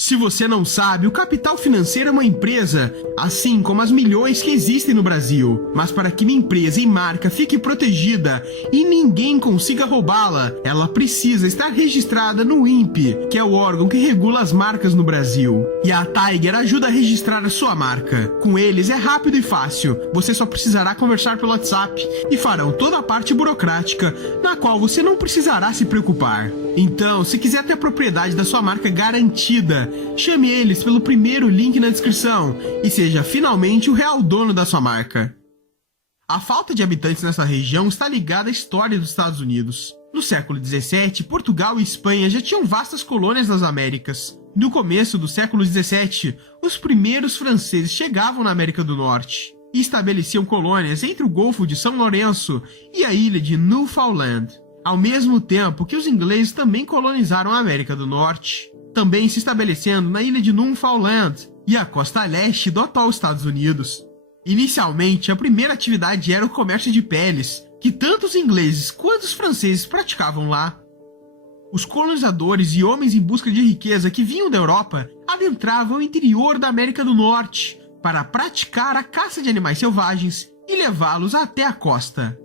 Se você não sabe, o capital financeiro é uma empresa, assim como as milhões que existem no Brasil. Mas para que uma empresa e marca fique protegida e ninguém consiga roubá-la, ela precisa estar registrada no INPE, que é o órgão que regula as marcas no Brasil. E a Tiger ajuda a registrar a sua marca. Com eles é rápido e fácil, você só precisará conversar pelo WhatsApp e farão toda a parte burocrática, na qual você não precisará se preocupar. Então, se quiser ter a propriedade da sua marca garantida, chame eles pelo primeiro link na descrição e seja finalmente o real dono da sua marca. A falta de habitantes nessa região está ligada à história dos Estados Unidos. No século XVII, Portugal e Espanha já tinham vastas colônias nas Américas. No começo do século XVII, os primeiros franceses chegavam na América do Norte e estabeleciam colônias entre o Golfo de São Lourenço e a ilha de Newfoundland. Ao mesmo tempo que os ingleses também colonizaram a América do Norte, também se estabelecendo na ilha de Newfoundland e a costa leste do atual Estados Unidos. Inicialmente, a primeira atividade era o comércio de peles, que tanto os ingleses quanto os franceses praticavam lá. Os colonizadores e homens em busca de riqueza que vinham da Europa adentravam o interior da América do Norte para praticar a caça de animais selvagens e levá-los até a costa.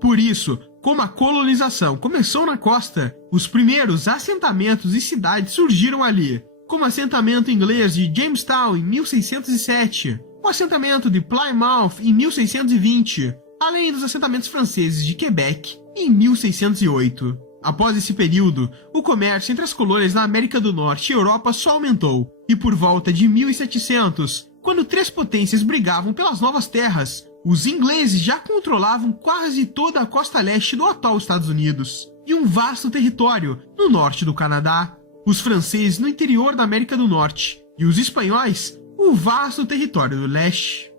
Por isso, como a colonização começou na costa, os primeiros assentamentos e cidades surgiram ali, como o assentamento inglês de Jamestown em 1607, o assentamento de Plymouth em 1620, além dos assentamentos franceses de Quebec em 1608. Após esse período, o comércio entre as colônias na América do Norte e Europa só aumentou, e por volta de 1700, quando três potências brigavam pelas novas terras, os ingleses já controlavam quase toda a costa leste do atual Estados Unidos e um vasto território no norte do Canadá, os franceses no interior da América do Norte e os espanhóis o vasto território do leste.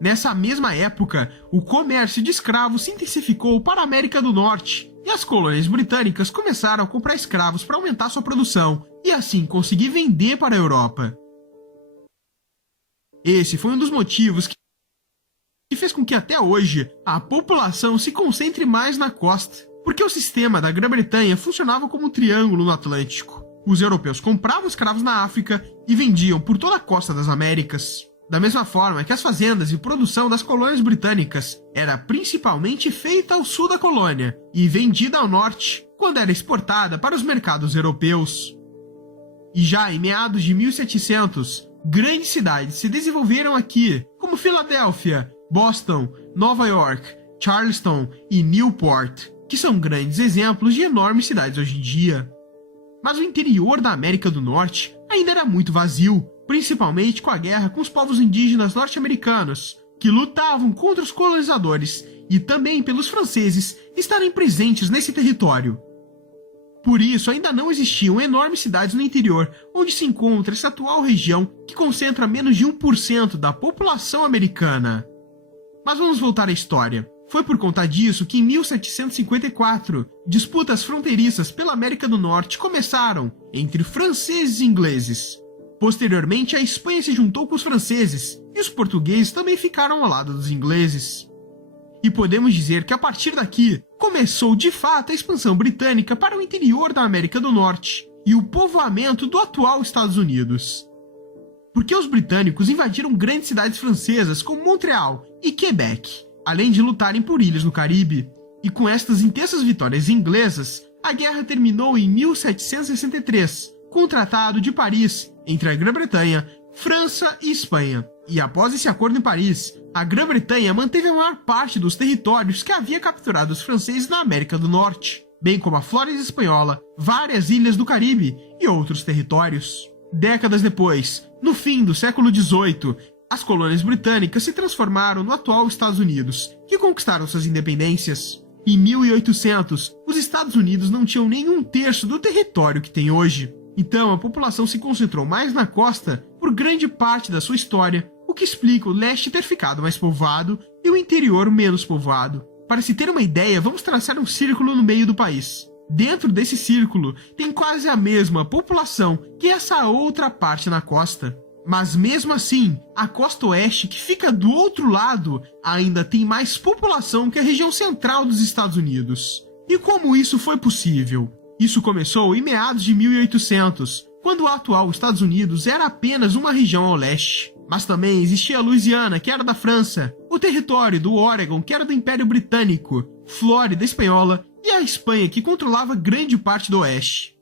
Nessa mesma época, o comércio de escravos se intensificou para a América do Norte e as colônias britânicas começaram a comprar escravos para aumentar sua produção e assim conseguir vender para a Europa. Esse foi um dos motivos que fez com que até hoje a população se concentre mais na costa. porque o sistema da Grã-Bretanha funcionava como um triângulo no Atlântico. Os europeus compravam escravos na África e vendiam por toda a costa das Américas. Da mesma forma que as fazendas e produção das colônias britânicas era principalmente feita ao sul da colônia e vendida ao norte, quando era exportada para os mercados europeus. E já em meados de 1700, grandes cidades se desenvolveram aqui, como Filadélfia, Boston, Nova York, Charleston e Newport, que são grandes exemplos de enormes cidades hoje em dia. Mas o interior da América do Norte ainda era muito vazio, principalmente com a guerra com os povos indígenas norte-americanos, que lutavam contra os colonizadores e também pelos franceses estarem presentes nesse território. Por isso, ainda não existiam enormes cidades no interior, onde se encontra essa atual região que concentra menos de 1% da população americana. Mas vamos voltar à história. Foi por conta disso que em 1754, disputas fronteiriças pela América do Norte começaram entre franceses e ingleses. Posteriormente, a Espanha se juntou com os franceses e os portugueses também ficaram ao lado dos ingleses. E podemos dizer que a partir daqui começou de fato a expansão britânica para o interior da América do Norte e o povoamento do atual Estados Unidos. Porque os britânicos invadiram grandes cidades francesas como Montreal e Quebec, além de lutarem por ilhas no Caribe. E com estas intensas vitórias inglesas, a guerra terminou em 1763, com o Tratado de Paris entre a Grã-Bretanha, França e Espanha. E após esse acordo em Paris, a Grã-Bretanha manteve a maior parte dos territórios que havia capturado os franceses na América do Norte, bem como a Flórida espanhola, várias ilhas do Caribe e outros territórios. Décadas depois, no fim do século XVIII, as colônias britânicas se transformaram no atual Estados Unidos, que conquistaram suas independências. Em 1800, os Estados Unidos não tinham nem 1/3 do território que tem hoje. Então, a população se concentrou mais na costa por grande parte da sua história, o que explica o leste ter ficado mais povoado e o interior menos povoado. Para se ter uma ideia, vamos traçar um círculo no meio do país. Dentro desse círculo, tem quase a mesma população que essa outra parte na costa. Mas mesmo assim, a costa oeste, que fica do outro lado, ainda tem mais população que a região central dos Estados Unidos. E como isso foi possível? Isso começou em meados de 1800, quando o atual Estados Unidos era apenas uma região ao leste. Mas também existia a Louisiana, que era da França, o território do Oregon, que era do Império Britânico, Flórida espanhola e a Espanha, que controlava grande parte do oeste.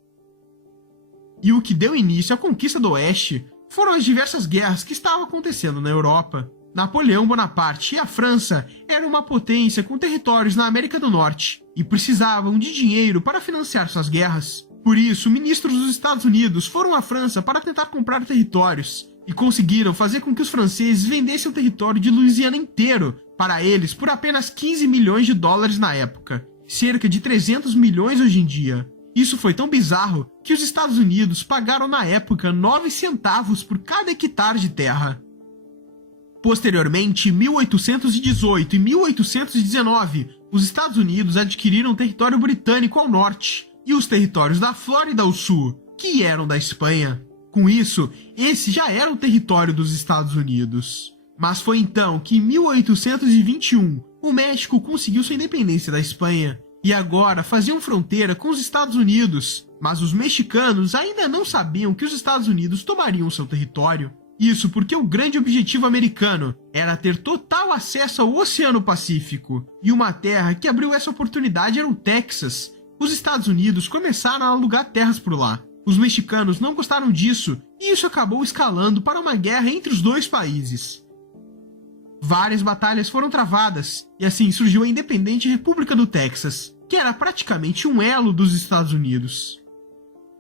E o que deu início à conquista do oeste foram as diversas guerras que estavam acontecendo na Europa. Napoleão Bonaparte e a França eram uma potência com territórios na América do Norte e precisavam de dinheiro para financiar suas guerras. Por isso, ministros dos Estados Unidos foram à França para tentar comprar territórios e conseguiram fazer com que os franceses vendessem o território de Louisiana inteiro para eles por apenas 15 milhões de dólares na época, cerca de 300 milhões hoje em dia. Isso foi tão bizarro que os Estados Unidos pagaram na época 9 centavos por cada hectare de terra. Posteriormente, em 1818 e 1819, os Estados Unidos adquiriram território britânico ao norte e os territórios da Flórida ao sul, que eram da Espanha. Com isso, esse já era o território dos Estados Unidos. Mas foi então que, em 1821, o México conseguiu sua independência da Espanha e agora faziam fronteira com os Estados Unidos, mas os mexicanos ainda não sabiam que os Estados Unidos tomariam seu território. Isso porque o grande objetivo americano era ter total acesso ao Oceano Pacífico, e uma terra que abriu essa oportunidade era o Texas. Os Estados Unidos começaram a alugar terras por lá. Os mexicanos não gostaram disso, e isso acabou escalando para uma guerra entre os dois países. Várias batalhas foram travadas, e assim surgiu a independente República do Texas, que era praticamente um elo dos Estados Unidos.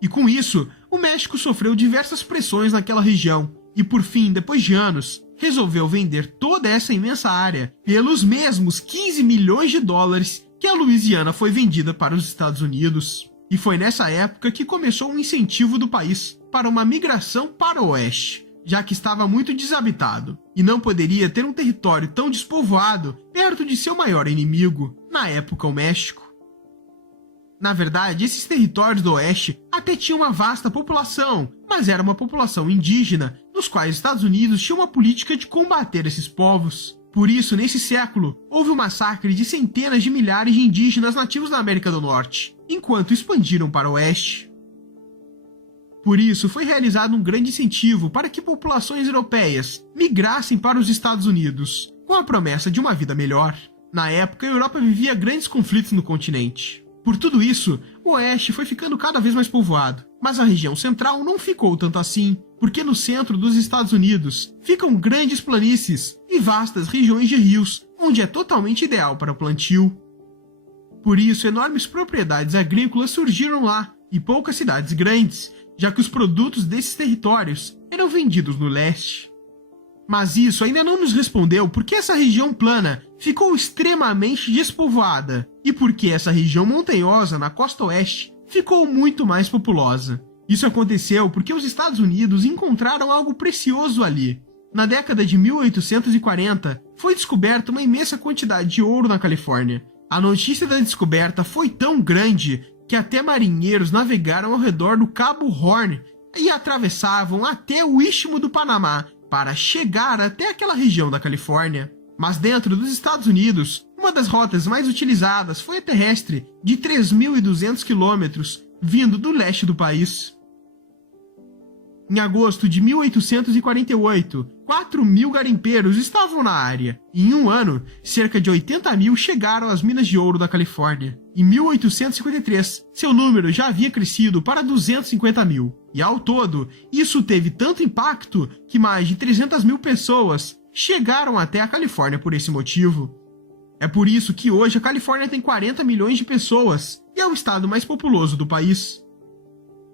E com isso, o México sofreu diversas pressões naquela região, e por fim, depois de anos, resolveu vender toda essa imensa área pelos mesmos 15 milhões de dólares que a Louisiana foi vendida para os Estados Unidos. E foi nessa época que começou um incentivo do país para uma migração para o oeste, já que estava muito desabitado, e não poderia ter um território tão despovoado perto de seu maior inimigo, na época o México. Na verdade, esses territórios do oeste até tinham uma vasta população, mas era uma população indígena, nos quais os Estados Unidos tinham uma política de combater esses povos. Por isso, nesse século, houve o massacre de centenas de milhares de indígenas nativos da América do Norte, enquanto expandiram para o oeste. Por isso, foi realizado um grande incentivo para que populações europeias migrassem para os Estados Unidos, com a promessa de uma vida melhor. Na época, a Europa vivia grandes conflitos no continente. Por tudo isso, o oeste foi ficando cada vez mais povoado, mas a região central não ficou tanto assim, porque no centro dos Estados Unidos ficam grandes planícies e vastas regiões de rios, onde é totalmente ideal para o plantio. Por isso, enormes propriedades agrícolas surgiram lá e poucas cidades grandes, já que os produtos desses territórios eram vendidos no leste. Mas isso ainda não nos respondeu por que essa região plana ficou extremamente despovoada e por que essa região montanhosa na costa oeste ficou muito mais populosa. Isso aconteceu porque os Estados Unidos encontraram algo precioso ali. Na década de 1840, foi descoberta uma imensa quantidade de ouro na Califórnia. A notícia da descoberta foi tão grande que até marinheiros navegaram ao redor do Cabo Horn e atravessavam até o Istmo do Panamá para chegar até aquela região da Califórnia. Mas dentro dos Estados Unidos, uma das rotas mais utilizadas foi a terrestre, de 3.200 quilômetros, vindo do leste do país. Em agosto de 1848, 4.000 garimpeiros estavam na área, e em um ano, cerca de 80.000 chegaram às minas de ouro da Califórnia. Em 1853, seu número já havia crescido para 250.000, e ao todo, isso teve tanto impacto que mais de 300.000 pessoas chegaram até a Califórnia por esse motivo. É por isso que hoje a Califórnia tem 40 milhões de pessoas e é o estado mais populoso do país.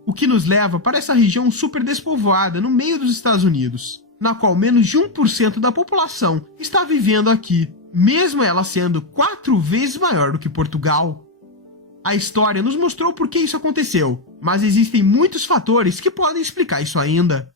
O que nos leva para essa região super despovoada no meio dos Estados Unidos, na qual menos de 1% da população está vivendo aqui, mesmo ela sendo 4 vezes maior do que Portugal. A história nos mostrou por que isso aconteceu, mas existem muitos fatores que podem explicar isso ainda.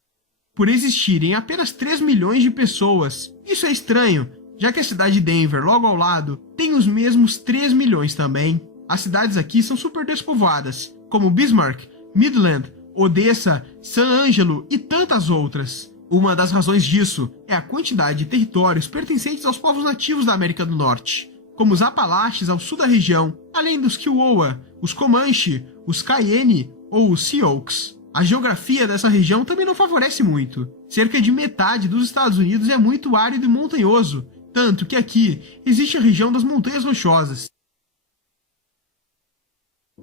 Por existirem apenas 3 milhões de pessoas, isso é estranho, já que a cidade de Denver, logo ao lado, tem os mesmos 3 milhões também. As cidades aqui são super despovoadas, como Bismarck, Midland, Odessa, San Angelo e tantas outras. Uma das razões disso é a quantidade de territórios pertencentes aos povos nativos da América do Norte, como os Apalaches ao sul da região, além dos Kiowa, os Comanche, os Cheyenne ou os Sioux. A geografia dessa região também não favorece muito. Cerca de metade dos Estados Unidos é muito árido e montanhoso, tanto que aqui existe a região das Montanhas Rochosas.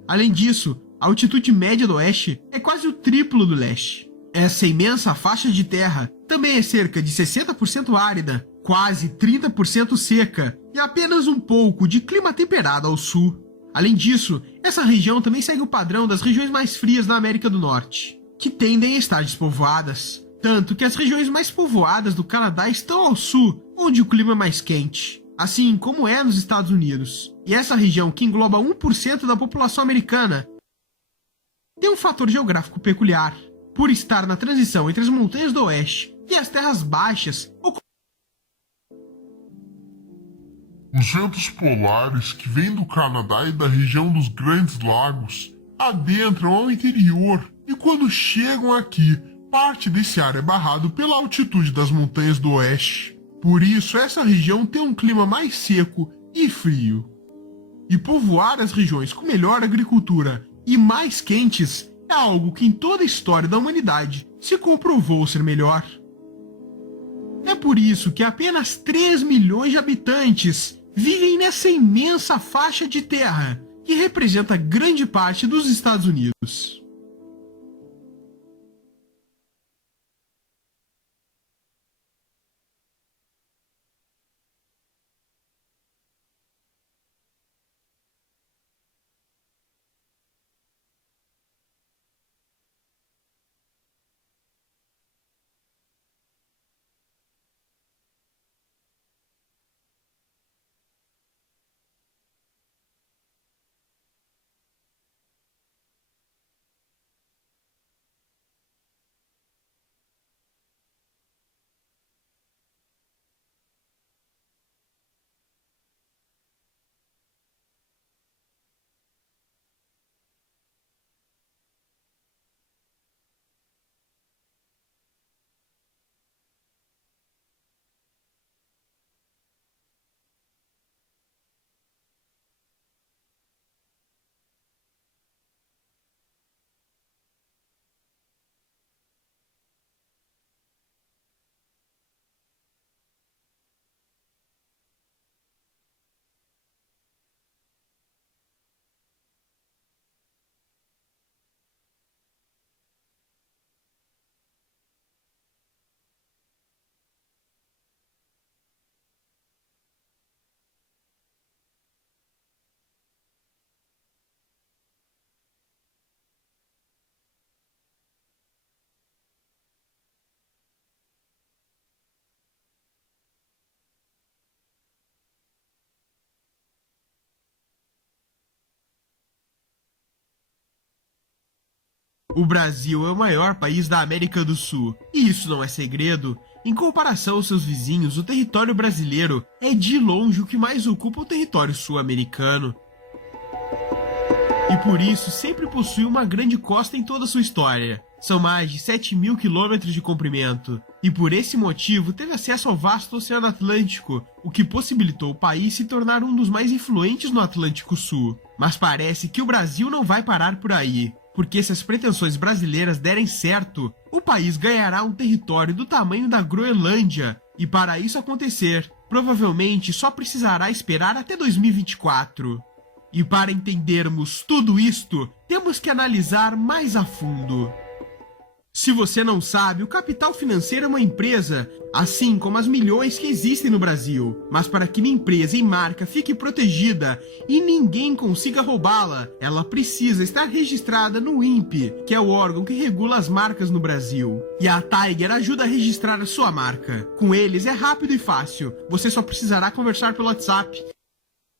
Além disso, a altitude média do oeste é quase o triplo do leste. Essa imensa faixa de terra também é cerca de 60% árida, quase 30% seca e apenas um pouco de clima temperado ao sul. Além disso, essa região também segue o padrão das regiões mais frias da América do Norte, que tendem a estar despovoadas. Tanto que as regiões mais povoadas do Canadá estão ao sul, onde o clima é mais quente, assim como é nos Estados Unidos. E essa região, que engloba 1% da população americana, tem um fator geográfico peculiar. Por estar na transição entre as montanhas do oeste e as terras baixas, os ventos polares que vêm do Canadá e da região dos Grandes Lagos adentram ao interior e quando chegam aqui, parte desse ar é barrado pela altitude das montanhas do oeste. Por isso, essa região tem um clima mais seco e frio. E povoar as regiões com melhor agricultura e mais quentes é algo que em toda a história da humanidade se comprovou ser melhor. É por isso que apenas 3 milhões de habitantes vivem nessa imensa faixa de terra, que representa grande parte dos Estados Unidos. O Brasil é o maior país da América do Sul, e isso não é segredo. Em comparação aos seus vizinhos, o território brasileiro é de longe o que mais ocupa o território sul-americano. E por isso sempre possui uma grande costa em toda a sua história. São mais de 7.000 quilômetros de comprimento, e por esse motivo teve acesso ao vasto Oceano Atlântico, o que possibilitou o país se tornar um dos mais influentes no Atlântico Sul. Mas parece que o Brasil não vai parar por aí, porque se as pretensões brasileiras derem certo, o país ganhará um território do tamanho da Groenlândia, e para isso acontecer, provavelmente só precisará esperar até 2024. E para entendermos tudo isto, temos que analisar mais a fundo. Se você não sabe, o capital financeiro é uma empresa, assim como as milhões que existem no Brasil. Mas para que uma empresa e marca fique protegida e ninguém consiga roubá-la, ela precisa estar registrada no INPE, que é o órgão que regula as marcas no Brasil. E a Tiger ajuda a registrar a sua marca. Com eles é rápido e fácil, você só precisará conversar pelo WhatsApp.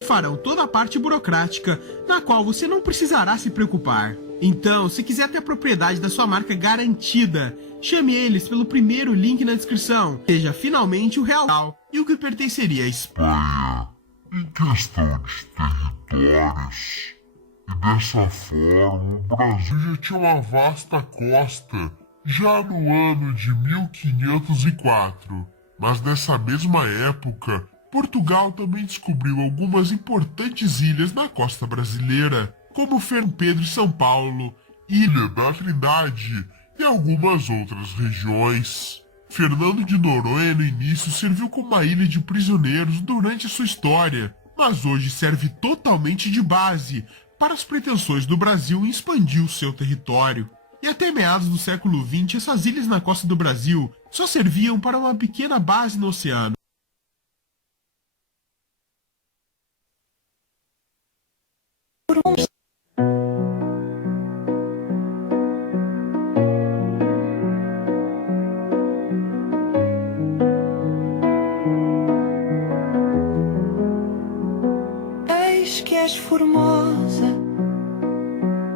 Farão toda a parte burocrática, na qual você não precisará se preocupar. Então, se quiser ter a propriedade da sua marca garantida, chame eles pelo primeiro link na descrição. Seja finalmente o real e o que pertenceria à Espanha. Em questão de territórios, e dessa forma o Brasil já tinha uma vasta costa já no ano de 1504, mas nessa mesma época Portugal também descobriu algumas importantes ilhas na costa brasileira, como Fernão Pedro e São Paulo, Ilha da Trindade e algumas outras regiões. Fernando de Noronha no início serviu como uma ilha de prisioneiros durante a sua história, mas hoje serve totalmente de base para as pretensões do Brasil em expandir o seu território. E até meados do século XX, essas ilhas na costa do Brasil só serviam para uma pequena base no oceano. Eis que és formosa,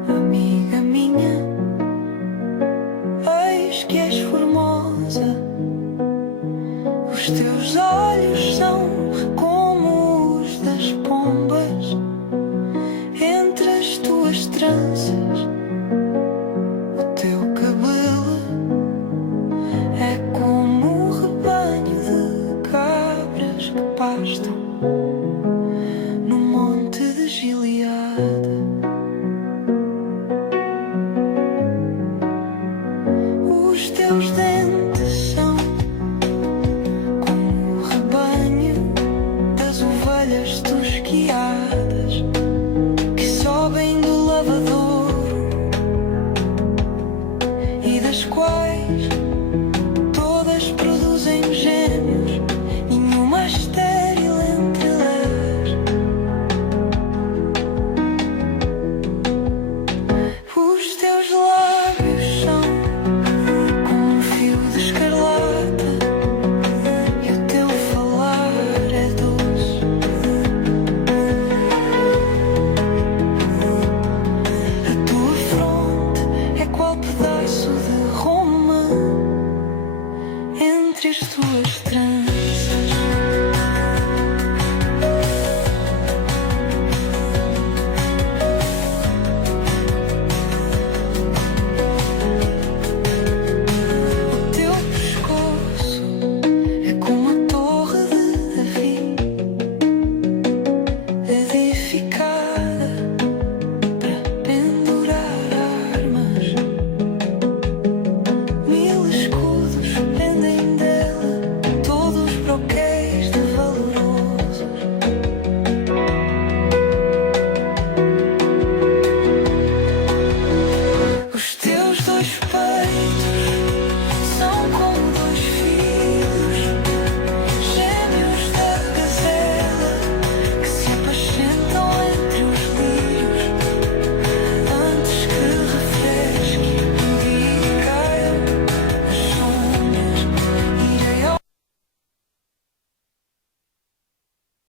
amiga minha. Eis que és formosa. Os teus olhos são como os das pombas entre as tuas tranças. O teu cabelo é como um rebanho de cabras que pastam